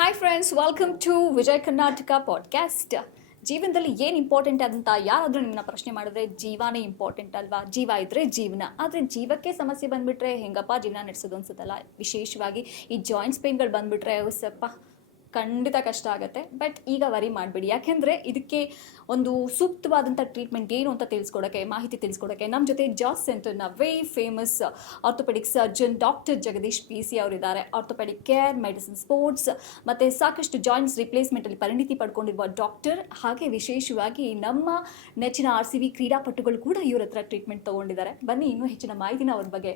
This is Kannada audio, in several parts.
Hi friends, welcome to Vijay Karnataka podcast. ಜೀವನದಲ್ಲಿ ಏನು ಇಂಪಾರ್ಟೆಂಟ್ ಅಂತ ಯಾರಾದರೂ ನಿಮ್ಮನ್ನ ಪ್ರಶ್ನೆ ಮಾಡಿದ್ರೆ ಜೀವನೇ ಇಂಪಾರ್ಟೆಂಟ್ ಅಲ್ವಾ? ಜೀವ ಇದ್ರೆ ಜೀವನ. ಆದರೆ ಜೀವಕ್ಕೆ ಸಮಸ್ಯೆ ಬಂದುಬಿಟ್ರೆ ಹೆಂಗಪ್ಪ ಜೀವನ ನಡೆಸೋದು ಅನ್ಸುತ್ತಲ್ಲ. ವಿಶೇಷವಾಗಿ ಈ ಜಾಯಿಂಟ್ಸ್ ಪೇನ್ಗಳು ಬಂದುಬಿಟ್ರೆ ಸ್ವಲ್ಪ ಖಂಡಿತ ಕಷ್ಟ ಆಗುತ್ತೆ. ಬಟ್ ಈಗ ವರಿ ಮಾಡಬೇಡಿ, ಯಾಕೆಂದರೆ ಇದಕ್ಕೆ ಒಂದು ಸೂಕ್ತವಾದಂಥ ಟ್ರೀಟ್ಮೆಂಟ್ ಏನು ಅಂತ ತಿಳಿಸ್ಕೊಡೋಕ್ಕೆ, ಮಾಹಿತಿ ತಿಳಿಸ್ಕೊಡೋಕ್ಕೆ ನಮ್ಮ ಜೊತೆ ಜಾಸ್ ಸೆಂಟರ್ನ very famous orthopaedic surgeon doctor Jagadish PC ಅವರಿದ್ದಾರೆ. ಆರ್ಥೋಪೆಡಿಕ್ ಕೇರ್, ಮೆಡಿಸಿನ್, ಸ್ಪೋರ್ಟ್ಸ್ ಮತ್ತು ಸಾಕಷ್ಟು ಜಾಯಿಂಟ್ಸ್ ರಿಪ್ಲೇಸ್ಮೆಂಟಲ್ಲಿ ಪರಿಣಿತಿ ಪಡ್ಕೊಂಡಿರುವ ಡಾಕ್ಟರ್. ಹಾಗೆ ವಿಶೇಷವಾಗಿ ನಮ್ಮ ನೆಚ್ಚಿನ RCB ಕ್ರೀಡಾಪಟುಗಳು ಕೂಡ ಇವ್ರ ಹತ್ರ ಟ್ರೀಟ್ಮೆಂಟ್ ತೊಗೊಂಡಿದ್ದಾರೆ. ಬನ್ನಿ ಇನ್ನೂ ಹೆಚ್ಚಿನ ಮಾಹಿತಿನ ಅವ್ರ ಬಗ್ಗೆ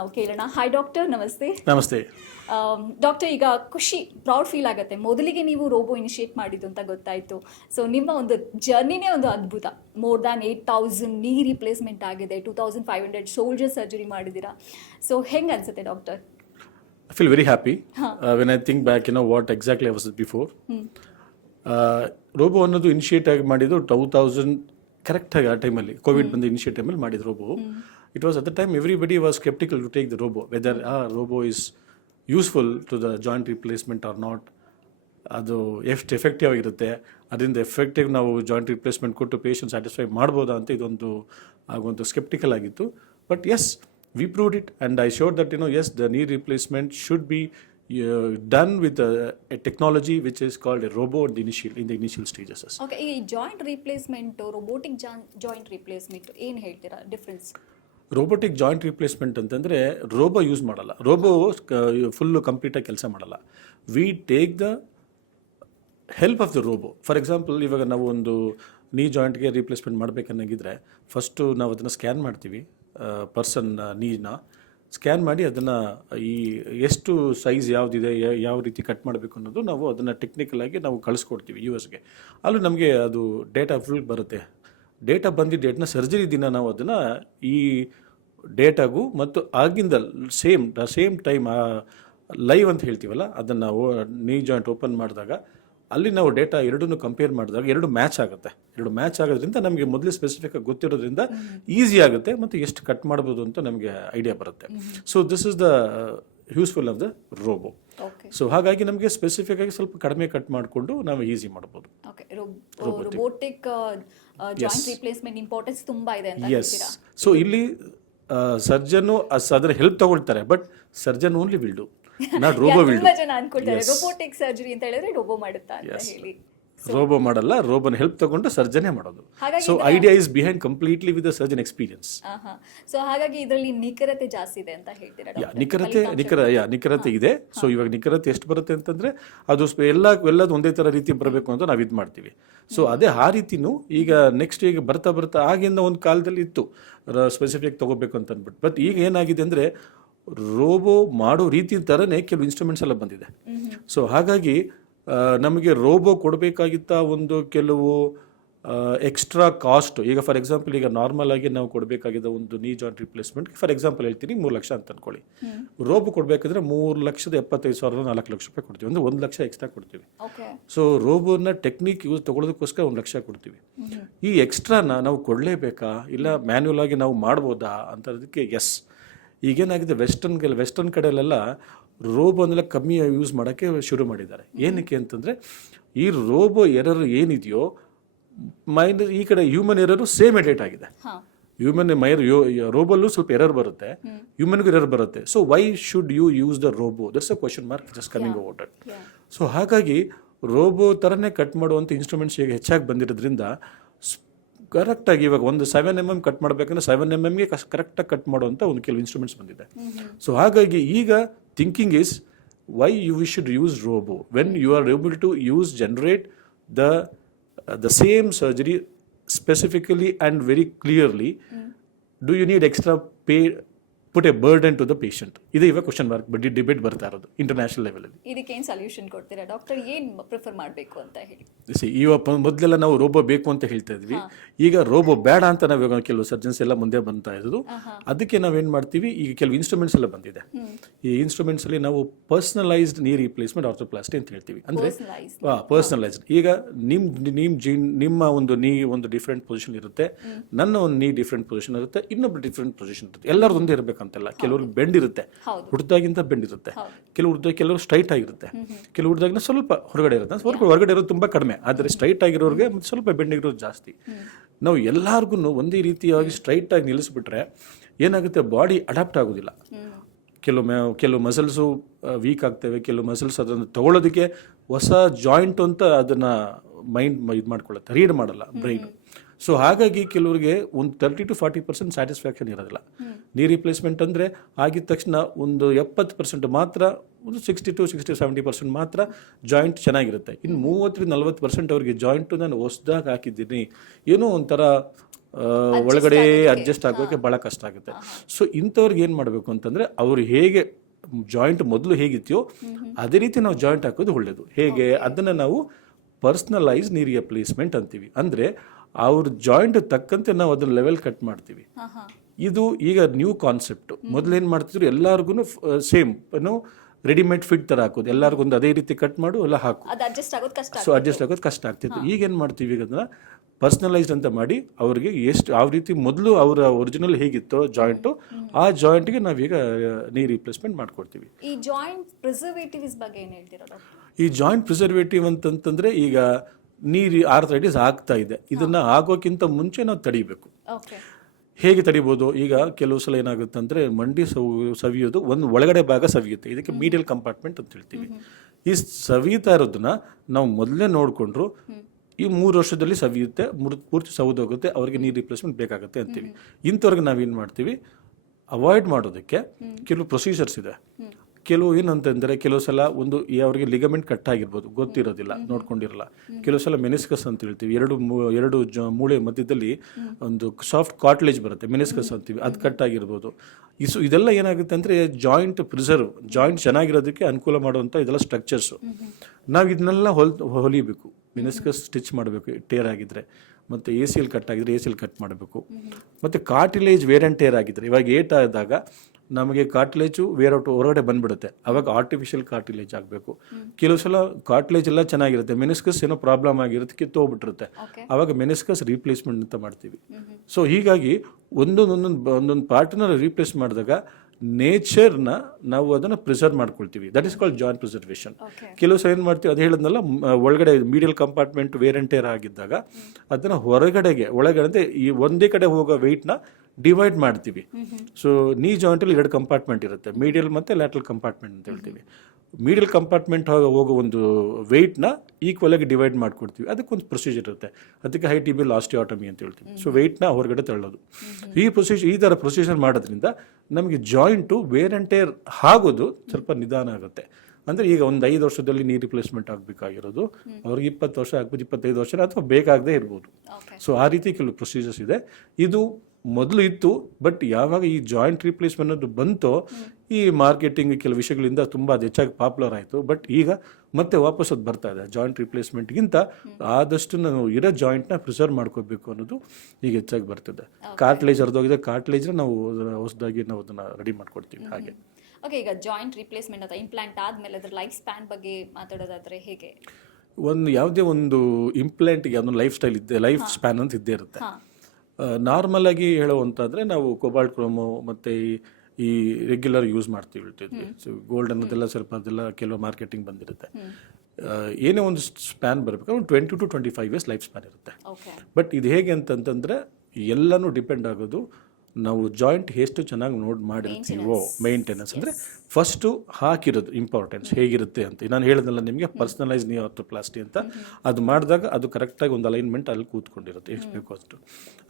ನಾವು ಕೇಳೋಣ. ಹಾಯ್ ಡಾಕ್ಟರ್, ನಮಸ್ತೆ. ನಮಸ್ತೆ ಡಾಕ್ಟರ್, ಈಗ ಖುಷಿ, ಪ್ರೌಡ್ ಫೀಲ್ ಆಗುತ್ತೆ. ಮೊದಲಿಗೆ ನೀವು ರೋಬೋ ಇನಿಷಿಯೇಟ್ ಮಾಡಿದ್ದು ಅಂತ ಗೊತ್ತಾಯಿತು. ಸೊ ನಿಮ್ಮ ಒಂದು ಜರ್ನಿನೇ ಒಂದು ಅದ್ಭುತ. ಮೋರ್ ದ್ಯಾನ್ 8,000 ನೀ ರಿಪ್ಲೇಸ್ಮೆಂಟ್ ಆಗಿದೆ, 2,500 ಶೋಲ್ಡರ್ ಸರ್ಜರಿ ಮಾಡಿದ್ದೀರಾ. ಸೊ ಹೆಂಗೆ ಅನ್ಸುತ್ತೆ doctor? I feel very happy when I think back, what exactly I was before. Robo ಅನ್ನೋದು ಇನಿಷಿಯೇಟ್ ಆಗಿ ಮಾಡಿದ್ದು 2000 ಕರೆಕ್ಟಾಗಿ ಆ ಟೈಮಲ್ಲಿ ಕೋವಿಡ್ ಬಂದು ಇನಿಷಿಯೇಟ್ ಟೈಮಲ್ಲಿ ಮಾಡಿದ್ದು robo. It was at the time everybody was sceptical to take the robo, whether robo is useful to the joint replacement or not, ಅದು ಎಷ್ಟು ಎಫೆಕ್ಟಿವ್ ಆಗಿರುತ್ತೆ, ಅದರಿಂದ ಎಫೆಕ್ಟಿವ್ ನಾವು ಜಾಯಿಂಟ್ ರಿಪ್ಲೇಸ್ಮೆಂಟ್ ಕೊಟ್ಟು ಪೇಷಂಟ್ ಸ್ಯಾಟಿಸ್ಫೈ ಮಾಡ್ಬೋದಾ ಅಂತ ಇದೊಂದು ಆಗೊಂದು ಸ್ಕೆಪ್ಟಿಕಲ್ ಆಗಿತ್ತು. But yes, we proved it and I showed that as the knee replacement should be done with a technology which is called a robo in the initial stages. Okay, ಈ joint replacement, robotic joint replacement ಏನು ಹೇಳ್ತೀರಾ ಡಿಫ್ರೆನ್ಸ್? ರೋಬೋಟಿಕ್ ಜಾಯಿಂಟ್ ರಿಪ್ಲೇಸ್ಮೆಂಟ್ ಅಂತಂದರೆ ರೋಬೋ ಯೂಸ್ ಮಾಡಲ್ಲ, ರೋಬೋ ಫುಲ್ಲು ಕಂಪ್ಲೀಟಾಗಿ ಕೆಲಸ ಮಾಡಲ್ಲ. We take the help of the robo. For example, ಇವಾಗ ನಾವು ಒಂದು ನೀ ಜಾಯಿಂಟ್ಗೆ ರಿಪ್ಲೇಸ್ಮೆಂಟ್ ಮಾಡಬೇಕನ್ನಾಗಿದ್ರೆ ಫಸ್ಟು ನಾವು ಅದನ್ನು ಸ್ಕ್ಯಾನ್ ಮಾಡ್ತೀವಿ, ಪರ್ಸನ್ ನೀನ ಸ್ಕ್ಯಾನ್ ಮಾಡಿ ಅದನ್ನು ಈ ಎಷ್ಟು ಸೈಜ್ ಯಾವುದಿದೆ, ಯಾವ ರೀತಿ ಕಟ್ ಮಾಡಬೇಕು ಅನ್ನೋದು ನಾವು ಅದನ್ನು ಟೆಕ್ನಿಕಲಾಗಿ ನಾವು ಕಳಿಸ್ಕೊಡ್ತೀವಿ US ಗೆ. ಅಲ್ಲೂ ನಮಗೆ ಅದು ಡೇಟಾ ಫುಲ್ ಬರುತ್ತೆ. ಡೇಟಾ ಬಂದಿದ್ದ ಡೇಟ್ನ ಸರ್ಜರಿ ದಿನ ನಾವು ಅದನ್ನು ಈ ಡೇಟಾಗೂ ಮತ್ತು ಆಗಿಂದ ಸೇಮ್ ಟೈಮ್ ಲೈವ್ ಅಂತ ಹೇಳ್ತೀವಲ್ಲ, ಅದನ್ನು ನೀ ಜಾಯಿಂಟ್ ಓಪನ್ ಮಾಡಿದಾಗ ಅಲ್ಲಿ ನಾವು ಡೇಟಾ ಎರಡನ್ನೂ ಕಂಪೇರ್ ಮಾಡಿದಾಗ ಎರಡು ಮ್ಯಾಚ್ ಆಗೋದ್ರಿಂದ ನಮಗೆ ಮೊದಲೇ ಸ್ಪೆಸಿಫಿಕ್ ಆಗಿ ಗೊತ್ತಿರೋದ್ರಿಂದ ಈಸಿ ಆಗುತ್ತೆ ಮತ್ತು ಎಷ್ಟು ಕಟ್ ಮಾಡ್ಬೋದು ಅಂತ ನಮಗೆ ಐಡಿಯಾ ಬರುತ್ತೆ. So this is the useful of the robo. So ಹಾಗಾಗಿ ನಮಗೆ ಸ್ಪೆಸಿಫಿಕ್ ಆಗಿ ಸ್ವಲ್ಪ ಕಡಿಮೆ ಕಟ್ ಮಾಡಿಕೊಂಡು ನಾವು ಈಸಿ ಮಾಡ್ಬೋದು. ರೋಬೋಟಿಕ್ ಜಾಯಿಂಟ್ ರಿಪ್ಲೇಸ್ಮೆಂಟ್ ಇಂಪಾರ್ಟೆನ್ಸ್ ತುಂಬಾ ಇದೆ ಅಂತ ಹೇಳ್ತೀರಾ? ಸೊ ಇಲ್ಲಿ ಸರ್ಜನ್ ಅದರ ಹೆಲ್ಪ್ ತಗೊಳ್ತಾರೆ, but surgeon only will do, not robo will do. ತುಂಬಾ ಜನ ಅನ್ಕೊಳ್ತಾರೆ ರೋಬೋಟಿಕ್ ಸರ್ಜರಿ ಅಂತ ಹೇಳಿದ್ರೆ ರೋಬೋ ಮಾಡುತ್ತಾ ಅಂತ ಹೇಳಿ. ರೋಬೋ ಮಾಡಲ್ಲ, ರೋಬೋನ ಹೆಲ್ಪ್ ತಗೊಂಡು ಸರ್ಜನೇ ಮಾಡೋದು. So idea is behind completely with the surgeon experience. So ಹಾಗಾಗಿ ಇದರಲ್ಲಿ ನಿಖರತೆ ಜಾಸ್ತಿ ಇದೆ ಅಂತ ಹೇಳ್ತೀರಾ? ನಿಖರತೆ ಇದೆ. ಸೊ ಇವಾಗ ನಿಖರತೆ ಎಷ್ಟು ಬರುತ್ತೆ ಅಂತಂದ್ರೆ ಅದು ಎಲ್ಲದು ಒಂದೇ ತರ ರೀತಿ ಬರಬೇಕು ಅಂತ ನಾವು ಇದು ಮಾಡ್ತೀವಿ. ಸೊ ಅದೇ ಆ ರೀತಿನೂ ಈಗ ನೆಕ್ಸ್ಟ್ ಈಗ ಬರ್ತಾ ಆಗಿಂದ ಒಂದು ಕಾಲದಲ್ಲಿ ಇತ್ತು ಸ್ಪೆಸಿಫಿಕ್ ತಗೋಬೇಕು ಅಂತ ಅಂದ್ಬಿಟ್ಟು. ಬಟ್ ಈಗ ಏನಾಗಿದೆ ಅಂದ್ರೆ ರೋಬೋ ಮಾಡೋ ರೀತಿ ತರನೇ ಕೆಲವು ಇನ್ಸ್ಟ್ರೂಮೆಂಟ್ಸ್ ಎಲ್ಲ ಬಂದಿದೆ. ಸೊ ಹಾಗಾಗಿ ನಮಗೆ ರೋಬೋ ಕೊಡಬೇಕಾಗಿತ್ತ ಒಂದು ಕೆಲವು ಎಕ್ಸ್ಟ್ರಾ ಕಾಸ್ಟ್. ಈಗ ಫಾರ್ ಎಕ್ಸಾಂಪಲ್, ಈಗ ನಾರ್ಮಲ್ ಆಗಿ ನಾವು ಕೊಡಬೇಕಾಗಿದ್ದ ಒಂದು ನೀ ಜಾಯಿಂಟ್ ರಿಪ್ಲೇಸ್ಮೆಂಟ್ ಫಾರ್ ಎಕ್ಸಾಂಪಲ್ ಹೇಳ್ತೀನಿ 3 ಲಕ್ಷ ಅಂತ ಅನ್ಕೊಳ್ಳಿ. ರೋಬೋ ಕೊಡಬೇಕಾದ್ರೆ 3,75,000 4 ಲಕ್ಷ ರೂಪಾಯಿ ಕೊಡ್ತೀವಿ, ಅಂದ್ರೆ 1 ಲಕ್ಷ ಎಕ್ಸ್ಟ್ರಾ ಕೊಡ್ತೀವಿ. ಸೊ ರೋಬೋನ ಟೆಕ್ನಿಕ್ ಯೂಸ್ ತಗೊಳ್ಳೋದಕ್ಕೋಸ್ಕರ 1 ಲಕ್ಷ ಕೊಡ್ತೀವಿ. ಈ ಎಕ್ಸ್ಟ್ರಾನ ನಾವು ಕೊಡಲೇಬೇಕಾ, ಇಲ್ಲ ಮ್ಯಾನ್ಯುವಲ್ ಆಗಿ ನಾವು ಮಾಡ್ಬೋದಾ ಅಂತದಕ್ಕೆ ಎಸ್. ಈಗೇನಾಗಿದೆ, ವೆಸ್ಟರ್ನ್ ಕಡೆಯಲ್ಲೆಲ್ಲ ರೋಬೋನೆಲ್ಲ ಕಮ್ಮಿ ಯೂಸ್ ಮಾಡೋಕ್ಕೆ ಶುರು ಮಾಡಿದ್ದಾರೆ. ಏನಕ್ಕೆ ಅಂತಂದರೆ ಈ ರೋಬೋ ಎರರ್ ಏನಿದೆಯೋ ಈ ಕಡೆ ಹ್ಯೂಮನ್ ಎರರು ಸೇಮ್ ಎಡೇಟ್ ಆಗಿದೆ. ರೋಬೋಲ್ಲೂ ಸ್ವಲ್ಪ ಎರರ್ ಬರುತ್ತೆ, ಹ್ಯೂಮನ್ಗೂ ಎರರ್ ಬರುತ್ತೆ. So why should you use the robo? That's a question mark just coming out. So ಹಾಗಾಗಿ ರೋಬೋ ಥರನೇ ಕಟ್ ಮಾಡುವಂಥ ಇನ್ಸ್ಟ್ರೂಮೆಂಟ್ಸ್ ಈಗ ಹೆಚ್ಚಾಗಿ ಬಂದಿರೋದ್ರಿಂದ ಕರೆಕ್ಟಾಗಿ ಇವಾಗ ಒಂದು 7mm ಕಟ್ ಮಾಡಬೇಕಂದ್ರೆ 7mmಗೆ ಕರೆಕ್ಟಾಗಿ ಕಟ್ ಮಾಡುವಂಥ ಒಂದು ಕೆಲವು ಇನ್ಸ್ಟ್ರೂಮೆಂಟ್ಸ್ ಬಂದಿದೆ. ಸೊ ಹಾಗಾಗಿ ಈಗ thinking is why you should use robo when you are able to generate the same surgery specifically and very clearly. Do you need extra pay, put a burden to the patient? ಇದು ಇವಾಗ ಕ್ವಶನ್ ಮಾರ್ಕ್ ಡಿಬೇಟ್ ಬರ್ತಾ ಇರೋದು ಇಂಟರ್ನ್ಯಾಷನಲ್ ಲೆವೆಲಲ್ಲಿ. ಇದಕ್ಕೆ ಏನು ಸೊಲ್ಯೂಷನ್ ಕೊಡ್ತೀರಾ ಡಾಕ್ಟರ್? ಏನು ಪ್ರಿಫರ್ ಮಾಡಬೇಕು ಅಂತ ಹೇಳಿ? ಇವಾಗ ಮೊದಲೆಲ್ಲ ನಾವು ರೋಬೋ ಬೇಕು ಅಂತ ಹೇಳ್ತಾ ಇದ್ವಿ, ಈಗ ರೋಬೋ ಬೇಡ ಅಂತ ನಾವು ಕೆಲವು ಸರ್ಜನ್ಸ್ ಎಲ್ಲ ಮುಂದೆ ಬಂತಾ ಇರೋದು. ಅದಕ್ಕೆ ನಾವೇನು ಮಾಡ್ತೀವಿ, ಈಗ ಕೆಲವು ಇನ್ಸ್ಟ್ರೂಮೆಂಟ್ಸ್ ಎಲ್ಲ ಬಂದಿದೆ. ಈ ಇನ್ಸ್ಟ್ರೂಮೆಂಟ್ಸ್ ಅಲ್ಲಿ ನಾವು ಪರ್ಸನಲೈಸ್ಡ್ ನೀ ರಿಪ್ಲೇಸ್ಮೆಂಟ್ ಆರ್ಥೋಪ್ಲಾಸ್ಟಿ ಅಂತ ಹೇಳ್ತೀವಿ. ಅಂದ್ರೆ ಪರ್ಸನಲೈಸ್ಡ್. ಈಗ ನಿಮ್ಮ ಒಂದು ನೀ ಒಂದು ಡಿಫ್ರೆಂಟ್ ಪೊಸಿಷನ್ ಇರುತ್ತೆ, ನನ್ನ ಒಂದು ನೀ ಡಿಫ್ರೆಂಟ್ ಪೊಸಿಷನ್ ಇರುತ್ತೆ, ಇನ್ನೊಬ್ರು ಡಿಫ್ರೆಂಟ್ ಪೊಸಿಷನ್ ಇರುತ್ತೆ, ಎಲ್ಲರದ್ದು ಒಂದೇ ಇರಬೇಕು ಇರ್ಬೇಕಂತಲ್ಲ. ಕೆಲವ್ರಿಗೆ ಬೆಂಡ್ ಇರುತ್ತೆ, ಹೌದು. ಹುಡ್ದಾಗಿಂತ ಬೆಂಡ್ ಇರುತ್ತೆ. ಕೆಲವರು ಸ್ಟ್ರೈಟ್ ಆಗಿರುತ್ತೆ, ಕೆಲವು ಹುಡ್ದಾಗಿನ ಸ್ವಲ್ಪ ಹೊರಗಡೆ ಇರುತ್ತೆ. ಸ್ವಲ್ಪ ಹೊರಗಡೆ ಇರೋದು ತುಂಬ ಕಡಿಮೆ, ಆದರೆ ಸ್ಟ್ರೈಟ್ ಆಗಿರೋರಿಗೆ ಮತ್ತು ಸ್ವಲ್ಪ ಬೆಂಡ್ ಇರೋದು ಜಾಸ್ತಿ. ನಾವು ಎಲ್ಲರಿಗೂ ಒಂದೇ ರೀತಿಯಾಗಿ ಸ್ಟ್ರೈಟ್ ಆಗಿ ನಿಲ್ಲಿಸ್ಬಿಟ್ರೆ ಏನಾಗುತ್ತೆ, ಬಾಡಿ ಅಡಾಪ್ಟ್ ಆಗೋದಿಲ್ಲ. ಕೆಲವು ಮಸಲ್ಸು ವೀಕ್ ಆಗ್ತವೆ, ಕೆಲವು ಮಸಲ್ಸ್ ಅದನ್ನು ತಗೊಳ್ಳೋದಕ್ಕೆ ಹೊಸ ಜಾಯಿಂಟ್ ಅಂತ ಅದನ್ನು ಮೈಂಡ್ ಇದು ಮಾಡ್ಕೊಳ್ಳುತ್ತೆ, ರೀಡ್ ಮಾಡಲ್ಲ ಬ್ರೈನ್. ಸೊ ಹಾಗಾಗಿ ಕೆಲವರಿಗೆ ಒಂದು 30 to 40% ಸ್ಯಾಟಿಸ್ಫ್ಯಾಕ್ಷನ್ ಇರೋದಿಲ್ಲ. ನೀ ರಿಪ್ಲೇಸ್ಮೆಂಟ್ ಅಂದರೆ ಆಗಿದ ತಕ್ಷಣ ಒಂದು 70% ಮಾತ್ರ, ಒಂದು 60 to 70% ಮಾತ್ರ ಜಾಯಿಂಟ್ ಚೆನ್ನಾಗಿರುತ್ತೆ. ಇನ್ನು 30-40% ಅವರಿಗೆ ಜಾಯಿಂಟು ನಾನು ಹೊಸದಾಗಿ ಹಾಕಿದ್ದೀನಿ, ಏನೋ ಒಂಥರ ಒಳಗಡೆ ಅಡ್ಜಸ್ಟ್ ಆಗೋಕ್ಕೆ ಭಾಳ ಕಷ್ಟ ಆಗುತ್ತೆ. ಸೊ ಇಂಥವ್ರಿಗೆ ಏನು ಮಾಡಬೇಕು ಅಂತಂದರೆ, ಅವರು ಹೇಗೆ ಜಾಯಿಂಟ್ ಮೊದಲು ಹೇಗಿದೆಯೋ ಅದೇ ರೀತಿ ನಾವು ಜಾಯಿಂಟ್ ಹಾಕೋದು ಒಳ್ಳೆಯದು. ಹೇಗೆ ಅದನ್ನು ನಾವು ಪರ್ಸ್ನಲೈಸ್ ನೀ ರಿಪ್ಲೇಸ್ಮೆಂಟ್ ಅಂತೀವಿ. ಅಂದರೆ ಅವ್ರ ಜಾಯಿಂಟ್ ತಕ್ಕಂತೆ ನಾವು ಅದನ್ನ ಲೆವೆಲ್ ಕಟ್ ಮಾಡ್ತೀವಿ. ಇದು ಈಗ ನ್ಯೂ ಕಾನ್ಸೆಪ್ಟ್. ಮೊದಲೇನು ಮಾಡ್ತಿದ್ರು, ಎಲ್ಲರಿಗೂ ಸೇಮ್ ರೆಡಿಮೇಡ್ ಫಿಟ್ ಥರ ಹಾಕೋದು, ಎಲ್ಲರಿಗೂ ಒಂದು ಅದೇ ರೀತಿ ಕಟ್ ಮಾಡು ಎಲ್ಲ ಹಾಕು, ಸೊ ಅಡ್ಜಸ್ಟ್ ಆಗೋದು ಕಷ್ಟ ಆಗ್ತಿತ್ತು. ಈಗೇನು ಮಾಡ್ತೀವಿ, ಈಗ ಅದನ್ನ ಪರ್ಸ್ನಲೈಸ್ಡ್ ಅಂತ ಮಾಡಿ ಅವ್ರಿಗೆ ಎಷ್ಟು ಯಾವ ರೀತಿ ಮೊದಲು ಅವರ ಒರಿಜಿನಲ್ ಹೇಗಿತ್ತೋ ಜಾಯಿಂಟು, ಆ ಜಾಯಿಂಟ್ಗೆ ನಾವೀಗ ನೀ ರಿಪ್ಲೇಸ್ಮೆಂಟ್ ಮಾಡ್ಕೊಡ್ತೀವಿ. ಈ ಜಾಯಿಂಟ್ ಪ್ರಿಸರ್ವೇಟಿವ್ಸ್ ಬಗ್ಗೆ ಏನು ಹೇಳ್ತೀರಾ? ಈ ಜಾಯಿಂಟ್ ಪ್ರಿಸರ್ವೇಟಿವ್ ಅಂತಂತಂದ್ರೆ, ಈಗ ಆರ್ಥರೈಟಿಸ್ ಆಗ್ತಾ ಇದೆ, ಇದನ್ನ ಆಗೋಕ್ಕಿಂತ ಮುಂಚೆ ನಾವು ತಡಿಬೇಕು. ಹೇಗೆ ತಡಿಬೋದು? ಈಗ ಕೆಲವು ಸಲ ಏನಾಗುತ್ತೆ ಅಂದರೆ, ಮಂಡಿ ಸವಿಯೋದು ಒಂದು ಒಳಗಡೆ ಭಾಗ ಸವಿಯುತ್ತೆ, ಇದಕ್ಕೆ ಮೀಡಿಯಲ್ ಕಂಪಾರ್ಟ್ಮೆಂಟ್ ಅಂತ ಹೇಳ್ತೀವಿ. ಈ ಸವಿಯುತ್ತಾ ಇರೋದನ್ನ ನಾವು ಮೊದಲೇ ನೋಡಿಕೊಂಡ್ರು ಈ 3 ವರ್ಷದಲ್ಲಿ ಸವಿಯುತ್ತೆ, ಪೂರ್ತಿ ಸವಿದೋಗುತ್ತೆ, ಅವ್ರಿಗೆ ನೀರು ರಿಪ್ಲೇಸ್ಮೆಂಟ್ ಬೇಕಾಗುತ್ತೆ ಅಂತೀವಿ. ಇಂಥವ್ರಿಗೆ ನಾವೇನು ಮಾಡ್ತೀವಿ, ಅವಾಯ್ಡ್ ಮಾಡೋದಕ್ಕೆ ಕೆಲವು ಪ್ರೊಸೀಜರ್ಸ್ ಇದೆ. ಕೆಲವು ಏನಂತಂದರೆ, ಕೆಲವು ಸಲ ಅವ್ರಿಗೆ ಲಿಗಮೆಂಟ್ ಕಟ್ ಆಗಿರ್ಬೋದು, ಗೊತ್ತಿರೋದಿಲ್ಲ, ನೋಡ್ಕೊಂಡಿರಲ್ಲ. ಕೆಲವು ಸಲ ಮೆನಿಸ್ಕಸ್ ಅಂತ ಹೇಳ್ತೀವಿ, ಎರಡು ಮೂಳೆ ಮಧ್ಯದಲ್ಲಿ ಒಂದು ಸಾಫ್ಟ್ ಕಾರ್ಟ್ಲೇಜ್ ಬರುತ್ತೆ, ಮೆನಿಸ್ಕಸ್ ಅಂತೀವಿ, ಅದು ಕಟ್ ಆಗಿರ್ಬೋದು. ಇದೆಲ್ಲ ಏನಾಗುತ್ತೆ ಅಂದರೆ, ಜಾಯಿಂಟ್ ಚೆನ್ನಾಗಿರೋದಕ್ಕೆ ಅನುಕೂಲ ಮಾಡುವಂಥ ಇದೆಲ್ಲ ಸ್ಟ್ರಕ್ಚರ್ಸು. ನಾವು ಇದನ್ನೆಲ್ಲ ಹೊಲಿಬೇಕು. ಮೆನಿಸ್ಕಸ್ ಸ್ಟಿಚ್ ಮಾಡಬೇಕು ಟೇರ್ ಆಗಿದ್ರೆ, ಮತ್ತು ACL ಕಟ್ ಆಗಿದ್ರೆ ACL ಕಟ್ ಮಾಡಬೇಕು. ಮತ್ತು ಕಾರ್ಟಿಲೇಜ್ ವೇರ್ ಆ್ಯಂಡ್ ಟೇರ್ ಆಗಿದ್ರೆ, ಇವಾಗ ಏಟ್ ಆದಾಗ ನಮಗೆ ಕಾರ್ಟಿಲೇಜು ವೇರೌಟ್ ಹೊರಗಡೆ ಬಂದ್ಬಿಡುತ್ತೆ, ಅವಾಗ ಆರ್ಟಿಫಿಷಿಯಲ್ ಕಾರ್ಟಿಲೇಜ್ ಆಗಬೇಕು. ಕೆಲವು ಸಲ ಕಾರ್ಟಿಲೇಜ್ ಎಲ್ಲ ಚೆನ್ನಾಗಿರುತ್ತೆ, ಮೆನಿಸ್ಕಸ್ ಏನೋ ಪ್ರಾಬ್ಲಮ್ ಆಗಿರುತ್ತೆ, ಕಿತ್ತೋಗ್ಬಿಟ್ಟಿರುತ್ತೆ, ಅವಾಗ ಮೆನಿಸ್ಕಸ್ ರೀಪ್ಲೇಸ್ಮೆಂಟ್ ಅಂತ ಮಾಡ್ತೀವಿ. ಸೊ ಹೀಗಾಗಿ ಒಂದೊಂದು ಪಾರ್ಟ್ನ ರೀಪ್ಲೇಸ್ ಮಾಡಿದಾಗ ನೇಚರ್ನ ನಾವು ಅದನ್ನು ಪ್ರಿಸರ್ವ್ ಮಾಡ್ಕೊಳ್ತೀವಿ. That is called joint preservation. ಕೆಲವು ಸಲ ಏನು ಮಾಡ್ತೀವಿ, ಅದು ಹೇಳಿದ್ನಲ್ಲ, ಒಳಗಡೆ medial compartment wear and tear ಆಗಿದ್ದಾಗ ಅದನ್ನು ಒಳಗಡೆ ಈ ಒಂದೇ ಕಡೆ ಹೋಗೋ ವೆಯ್ಟ್ನ ಡಿವೈಡ್ ಮಾಡ್ತೀವಿ. ಸೊ ನೀ ಜಾಯಿಂಟಲ್ಲಿ 2 ಕಂಪಾರ್ಟ್ಮೆಂಟ್ ಇರುತ್ತೆ, ಮೀಡಿಯಲ್ ಮತ್ತು ಲ್ಯಾಟ್ರಲ್ ಕಂಪಾರ್ಟ್ಮೆಂಟ್ ಅಂತ ಹೇಳ್ತೀವಿ. ಮೀಡಿಯಲ್ ಕಂಪಾರ್ಟ್ಮೆಂಟ್ ಹೋಗೋ ಒಂದು ವೆಯ್ಟ್ನ ಈಕ್ವಲ್ ಆಗಿ ಡಿವೈಡ್ ಮಾಡ್ಕೊಡ್ತೀವಿ. ಅದಕ್ಕೊಂದು ಪ್ರೊಸೀಜರ್ ಇರುತ್ತೆ, ಅದಕ್ಕೆ ಹೈ ಟಿಬಿಯಲ್ ಆಸ್ಟಿಯೋಟಮಿ ಅಂತ ಹೇಳ್ತೀವಿ. ಸೊ ವೆಯ್ಟ್ನ ಹೊರಗಡೆ ತಳ್ಳೋದು. ಈ ಥರ ಪ್ರೊಸೀಜರ್ ಮಾಡೋದ್ರಿಂದ ನಮಗೆ ಜಾಯಿಂಟು ವೇರ್ ಆ್ಯಂಡ್ ಟೇರ್ ಆಗೋದು ಸ್ವಲ್ಪ ನಿಧಾನ ಆಗುತ್ತೆ. ಅಂದರೆ ಈಗ ಒಂದು 5 ವರ್ಷದಲ್ಲಿ ನೀ ರಿಪ್ಲೇಸ್ಮೆಂಟ್ ಆಗಬೇಕಾಗಿರೋದು ಅವ್ರಿಗೆ 20 ವರ್ಷ ಆಗ್ಬೋದು, 25 ವರ್ಷ ಅಥವಾ ಬೇಕಾಗದೇ ಇರ್ಬೋದು. ಸೊ ಆ ರೀತಿ ಕೆಲವು ಪ್ರೊಸೀಜರ್ಸ್ ಇದೆ. ಇದು ಮೊದಲು ಇತ್ತು, ಬಟ್ ಯಾವಾಗ ಈ ಜಾಯಿಂಟ್ ರಿಪ್ಲೇಸ್ಮೆಂಟ್ ಅನ್ನೋದು ಬಂತೋ, ಈ ಮಾರ್ಕೆಟಿಂಗ್ ಕೆಲವು ವಿಷಯಗಳಿಂದ ತುಂಬ ಅದು ಹೆಚ್ಚಾಗಿ ಪಾಪ್ಯುಲರ್ ಆಯಿತು. ಬಟ್ ಈಗ ಮತ್ತೆ ವಾಪಸ್ ಅದು ಬರ್ತಾ ಇದೆ. ಜಾಯಿಂಟ್ ರಿಪ್ಲೇಸ್ಮೆಂಟ್ಗಿಂತ ಆದಷ್ಟು ನಾವು ಇರೋ ಜಾಯಿಂಟ್ನ ಪ್ರಿಸರ್ವ್ ಮಾಡ್ಕೋಬೇಕು ಅನ್ನೋದು ಈಗ ಹೆಚ್ಚಾಗಿ ಬರ್ತಿದೆ. ಕಾರ್ಟ್ಲೇಜ್ ಹರಿದೋಗಿದೆ, ಕಾರ್ಟ್ಲೇಜ್ನ ನಾವು ಹೊಸದಾಗಿ ನಾವು ಅದನ್ನು ರೆಡಿ ಮಾಡ್ಕೊಡ್ತೀವಿ. ಹಾಗೆ ಓಕೆ, ಈಗ ಜಾಯಿಂಟ್ ರಿಪ್ಲೇಸ್ಮೆಂಟ್ ಅಥವಾ ಇಂಪ್ಲಾಂಟ್ ಆದಮೇಲೆ ಅದರ ಲೈಫ್ ಸ್ಪ್ಯಾನ್ ಬಗ್ಗೆ ಮಾತಾಡೋದಾದರೆ ಹೇಗೆ? ಯಾವುದೇ ಒಂದು ಇಂಪ್ಲಾಂಟ್ಗೆ ಅದೊಂದು ಲೈಫ್ ಸ್ಪ್ಯಾನ್ ಅಂತ ಇದ್ದೇ ಇರುತ್ತೆ. ನಾರ್ಮಲ್ ಆಗಿ ಹೇಳುವಂತಾದರೆ ನಾವು ಕೋಬಾಲ್ಟ್ ಕ್ರೋಮೋ ಮತ್ತು ಈ ರೆಗ್ಯುಲರ್ ಯೂಸ್ ಮಾಡ್ತೀವಿ. ಸೊ ಗೋಲ್ಡ್ ಅನ್ನೋದೆಲ್ಲ ಸ್ವಲ್ಪ ಅದೆಲ್ಲ ಕೆಲವು ಮಾರ್ಕೆಟಿಂಗ್ ಬಂದಿರುತ್ತೆ. ಏನೇ ಒಂದು ಸ್ಪ್ಯಾನ್ ಬರಬೇಕು, ಒಂದು 20 to 25 years ಲೈಫ್ ಸ್ಪ್ಯಾನ್ ಇರುತ್ತೆ. ಬಟ್ ಇದು ಹೇಗೆ ಅಂತಂತಂದರೆ, ಎಲ್ಲನೂ ಡಿಪೆಂಡ್ ಆಗೋದು ನಾವು ಜಾಯಿಂಟ್ ಎಷ್ಟು ಚೆನ್ನಾಗಿ ಮಾಡಿರ್ತೀವೋ, ಮೇಂಟೆನೆನ್ಸ್. ಅಂದರೆ ಫಸ್ಟು ಹಾಕಿರೋದು ಇಂಪಾರ್ಟೆನ್ಸ್ ಹೇಗಿರುತ್ತೆ ಅಂತ. ನಾನು ಹೇಳಿದ್ನಲ್ಲ ನಿಮಗೆ, ಪರ್ಸನಲೈಸ್ ನೀ ಆರ್ಥೋಪ್ಲಾಸ್ಟಿ ಅಂತ, ಅದು ಮಾಡಿದಾಗ ಅದು ಕರೆಕ್ಟಾಗಿ ಒಂದು ಅಲೈನ್ಮೆಂಟ್ ಅಲ್ಲಿ ಕೂತ್ಕೊಂಡಿರುತ್ತೆ ಎಷ್ಟು ಬೇಕು ಅಷ್ಟು.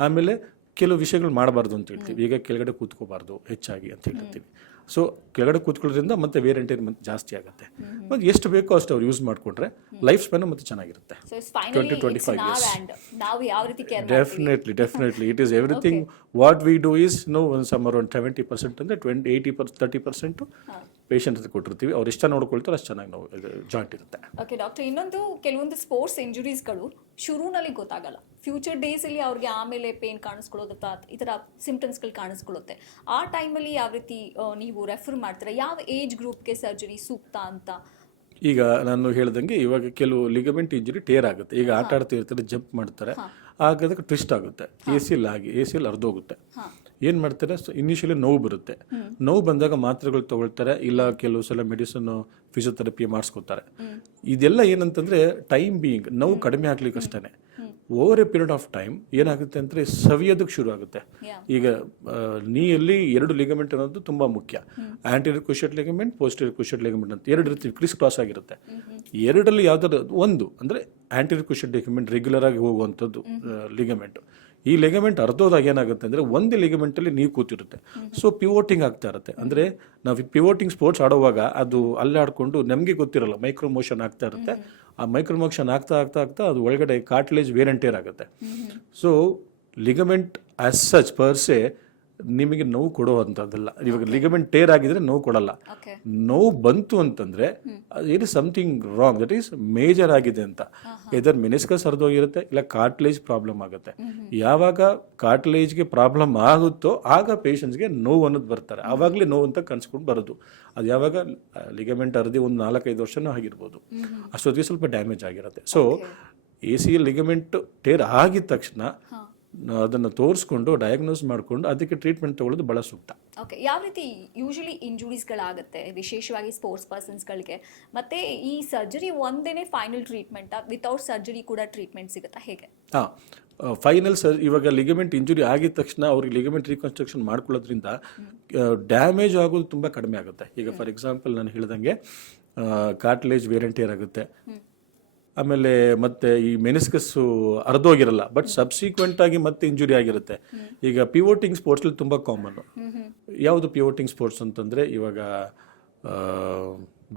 ಆಮೇಲೆ ಕೆಲವು ವಿಷಯಗಳು ಮಾಡಬಾರ್ದು ಅಂತ ಹೇಳ್ತೀವಿ. ಈಗ ಕೆಳಗಡೆ ಕೂತ್ಕೋಬಾರ್ದು ಹೆಚ್ಚಾಗಿ ಅಂತ ಹೇಳ್ತೀವಿ. ಸೊ ಕೆಳಗಡೆ ಕೂತ್ಕೊಳ್ಳೋದ್ರಿಂದ ಮತ್ತೆ ವೇರ್ ಆ್ಯಂಡ್ ಟೇರ್ ಮತ್ತೆ ಜಾಸ್ತಿ ಆಗುತ್ತೆ. ಮತ್ತು ಎಷ್ಟು ಬೇಕೋ ಅಷ್ಟು ಅವ್ರು ಯೂಸ್ ಮಾಡಿಕೊಂಡ್ರೆ ಲೈಫ್ ಸ್ಪ್ಯಾನ್ ಮತ್ತೆ ಚೆನ್ನಾಗಿರುತ್ತೆ. 20-25 years. Definitely it is everything. What we do is some around 70% ಅಂದರೆ 80-30% ಪೇಷಂಟ್ ಅಂತ ಕೊಟ್ಟಿರ್ತೀವಿ. ಅವ್ರು ಇಷ್ಟ ನೋಡ್ಕೊಳ್ತಾರೆ, ಅಷ್ಟು ಚೆನ್ನಾಗಿ ನಾವು ಜಾಯಿಂಟ್ ಇರುತ್ತೆ. ಓಕೆ ಡಾಕ್ಟರ್, ಇನ್ನೊಂದು ಕೆಲವೊಂದು ಸ್ಪೋರ್ಟ್ಸ್ ಇಂಜುರೀಸ್ಗಳು ಶುರುನಲ್ಲಿ ಗೊತ್ತಾಗಲ್ಲ, ಫ್ಯೂಚರ್ ಡೇಸಲ್ಲಿ ಅವ್ರಿಗೆ ಆಮೇಲೆ ಪೇನ್ ಕಾಣಿಸ್ಕೊಳ್ಳೋದು ಅಥವಾ ಈ ಥರ ಸಿಂಪ್ಟಮ್ಸ್ಗಳು ಕಾಣಿಸ್ಕೊಳ್ಳುತ್ತೆ. ಆ ಟೈಮಲ್ಲಿ ಯಾವ ರೀತಿ ನೀವು ರೆಫರ್ ಮಾಡ್ತೀರಾ? ಯಾವ ಏಜ್ ಗ್ರೂಪ್ಗೆ ಸರ್ಜರಿ ಸೂಕ್ತ ಅಂತ? ಈಗ ನಾನು ಹೇಳ್ದಂಗೆ, ಇವಾಗ ಕೆಲವು ಲಿಗಮೆಂಟ್ ಇಂಜುರಿ ಟೇರ್ ಆಗುತ್ತೆ. ಈಗ ಆಟ ಆಡ್ತಿರ್ತಾರೆ, ಜಂಪ್ ಮಾಡ್ತಾರೆ, ಆಗೋದಕ್ಕೆ ಟ್ವಿಸ್ಟ್ ಆಗುತ್ತೆ, ACL ಹರಿದೋಗುತ್ತೆ. ಏನು ಮಾಡ್ತಾರೆ, ಇನಿಷಿಯಲಿ ನೋವು ಬರುತ್ತೆ. ನೋವು ಬಂದಾಗ ಮಾತ್ರೆಗಳು ತಗೊಳ್ತಾರೆ, ಇಲ್ಲ ಕೆಲವು ಸಲ ಮೆಡಿಸಿನ್ ಫಿಸಿಯೋಥೆರಪಿ ಮಾಡಿಸ್ಕೊತಾರೆ. ಇದೆಲ್ಲ ಏನಂತಂದ್ರೆ ಟೈಮ್ ಬೀಯಿಂಗ್ ನೋವು ಕಡಿಮೆ ಆಗ್ಲಿಕ್ಕೆ ಅಷ್ಟೇ. Over A period of time ಏನಾಗುತ್ತೆ ಅಂದರೆ ಸವಿಯೋದಕ್ಕೆ ಶುರು ಆಗುತ್ತೆ. ಈಗ ನೀಯಲ್ಲಿ 2 ಲಿಗಮೆಂಟ್ ಅನ್ನೋದು ತುಂಬ ಮುಖ್ಯ. Anterior cruciate ligament, posterior cruciate ligament ಅಂತ 2 ಇರ್ತೀವಿ, ಕ್ರಿಸ್ ಕ್ರಾಸ್ ಆಗಿರುತ್ತೆ. 2ರಲ್ಲಿ ಯಾವ್ದಾದ್ರು ಒಂದು ಅಂದರೆ ಆಂಟೀರಿಯರ್ ಕ್ರೂಷಿಯೇಟ್ ಲಿಗಮೆಂಟ್ ರೆಗ್ಯುಲರ್ ಆಗಿ ಹೋಗುವಂಥದ್ದು ಲಿಗಮೆಂಟ್. ಈ ಲಿಗಮೆಂಟ್ ಅರ್ಧೋದಾಗ ಏನಾಗುತ್ತೆ ಅಂದರೆ ಒಂದು ಲಿಗಮೆಂಟಲ್ಲಿ ನೀರು ಕೂತಿರುತ್ತೆ. ಸೊ ಪಿವೋಟಿಂಗ್ ಆಗ್ತಾ ಇರುತ್ತೆ. ಅಂದರೆ ನಾವು ಪಿವೋಟಿಂಗ್ ಸ್ಪೋರ್ಟ್ಸ್ ಆಡುವಾಗ ಅದು ಅಲ್ಲಾಡ್ಕೊಂಡು ನಮಗೆ ಗೊತ್ತಿರಲ್ಲ ಮೈಕ್ರೋ ಮೋಷನ್ ಆಗ್ತಾ ಇರುತ್ತೆ. ಆ ಮೈಕ್ರೋ ಮೋಷನ್ ಆಗ್ತಾ ಆಗ್ತಾ ಆಗ್ತಾ ಅದು ಒಳಗಡೆ ಕಾರ್ಟಿಲೇಜ್ ವೇರ್ ಆ್ಯಂಡ್ ಟೇರ್ ಆಗುತ್ತೆ. ಸೊ ಲಿಗಮೆಂಟ್ ಆಸ್ ಸಚ್ ಪರ್ಸೆ ನಿಮಗೆ ನೋವು ಕೊಡುವಂಥದ್ದಲ್ಲ. ಇವಾಗ ಲಿಗಮೆಂಟ್ ಟೇರ್ ಆಗಿದ್ರೆ ನೋವು ಕೊಡಲ್ಲ. ನೋವು ಬಂತು ಅಂತಂದ್ರೆ it is something wrong, that is major ಆಗಿದೆ ಅಂತ. ಇದರ ಮೆನಿಸ್ಕಸ್ ಹರಿದೋಗಿರುತ್ತೆ, ಇಲ್ಲ ಕಾರ್ಟಿಲೇಜ್ ಪ್ರಾಬ್ಲಮ್ ಆಗುತ್ತೆ. ಯಾವಾಗ ಕಾರ್ಟಿಲೇಜ್ಗೆ ಪ್ರಾಬ್ಲಮ್ ಆಗುತ್ತೋ ಆಗ ಪೇಷಂಟ್ಸ್ಗೆ ನೋವು ಅನ್ನೋದು ಬರ್ತಾರೆ. ಆವಾಗಲೇ ನೋವು ಅಂತ ಕನ್ಸ್ಕೊಂಡು ಬರೋದು. ಅದು ಯಾವಾಗ ಲಿಗಮೆಂಟ್ ಹರಿದು ಒಂದು 4-5 ವರ್ಷನೂ ಆಗಿರ್ಬೋದು, ಅಷ್ಟೊತ್ತಿಗೆ ಸ್ವಲ್ಪ ಡ್ಯಾಮೇಜ್ ಆಗಿರುತ್ತೆ. ಸೊ ACL ಲಿಗಮೆಂಟ್ ಟೇರ್ ಆಗಿದ ತಕ್ಷಣ ಅದನ್ನು ತೋರಿಸ್ಕೊಂಡು ಡಯಾಗ್ನೋಸ್ ಮಾಡಿಕೊಂಡು ಅದಕ್ಕೆ ಟ್ರೀಟ್ಮೆಂಟ್ ತಗೊಳ್ಳೋದು ಬಹಳ ಸೂಕ್ತ. ಓಕೆ, ಯಾವ ರೀತಿ ಯೂಶಲಿ ಇಂಜುರೀಸ್ಗಳಾಗುತ್ತೆ ವಿಶೇಷವಾಗಿ ಸ್ಪೋರ್ಟ್ಸ್ ಪರ್ಸನ್ಸ್ಗಳಿಗೆ? ಮತ್ತೆ ಈ ಸರ್ಜರಿ ಒಂದೇನೆ ಫೈನಲ್ ಟ್ರೀಟ್ಮೆಂಟ್, ವಿತೌಟ್ ಸರ್ಜರಿ ಕೂಡ ಟ್ರೀಟ್ಮೆಂಟ್ ಸಿಗುತ್ತಾ, ಹೇಗೆ? ಫೈನಲ್ ಇವಾಗ ಲಿಗಮೆಂಟ್ ಇಂಜುರಿ ಆಗಿದ ತಕ್ಷಣ ಅವ್ರಿಗೆ ಲಿಗಮೆಂಟ್ ರೀಕನ್ಸ್ಟ್ರಕ್ಷನ್ ಮಾಡ್ಕೊಳ್ಳೋದ್ರಿಂದ ಡ್ಯಾಮೇಜ್ ಆಗೋದು ತುಂಬ ಕಡಿಮೆ ಆಗುತ್ತೆ. ಈಗ ಫಾರ್ ಎಕ್ಸಾಂಪಲ್ ನಾನು ಹೇಳ್ದಂಗೆ ಕಾರ್ಟಿಲೇಜ್ ವೇರ್ ಆ್ಯಂಡ್ ಟೇರ್ ಆಗುತ್ತೆ. ಆಮೇಲೆ ಮತ್ತೆ ಈ ಮೆನಿಸ್ಕಸ್ಸು ಅರ್ಧೋಗಿರಲ್ಲ, ಬಟ್ ಸಬ್ಸಿಕ್ವೆಂಟ್ ಆಗಿ ಮತ್ತೆ ಇಂಜುರಿ ಆಗಿರುತ್ತೆ. ಈಗ ಪಿವೋಟಿಂಗ್ ಸ್ಪೋರ್ಟ್ಸಲ್ಲಿ ತುಂಬ ಕಾಮನ್ನು. ಯಾವುದು ಪಿವೋಟಿಂಗ್ ಸ್ಪೋರ್ಟ್ಸ್ ಅಂತಂದರೆ ಇವಾಗ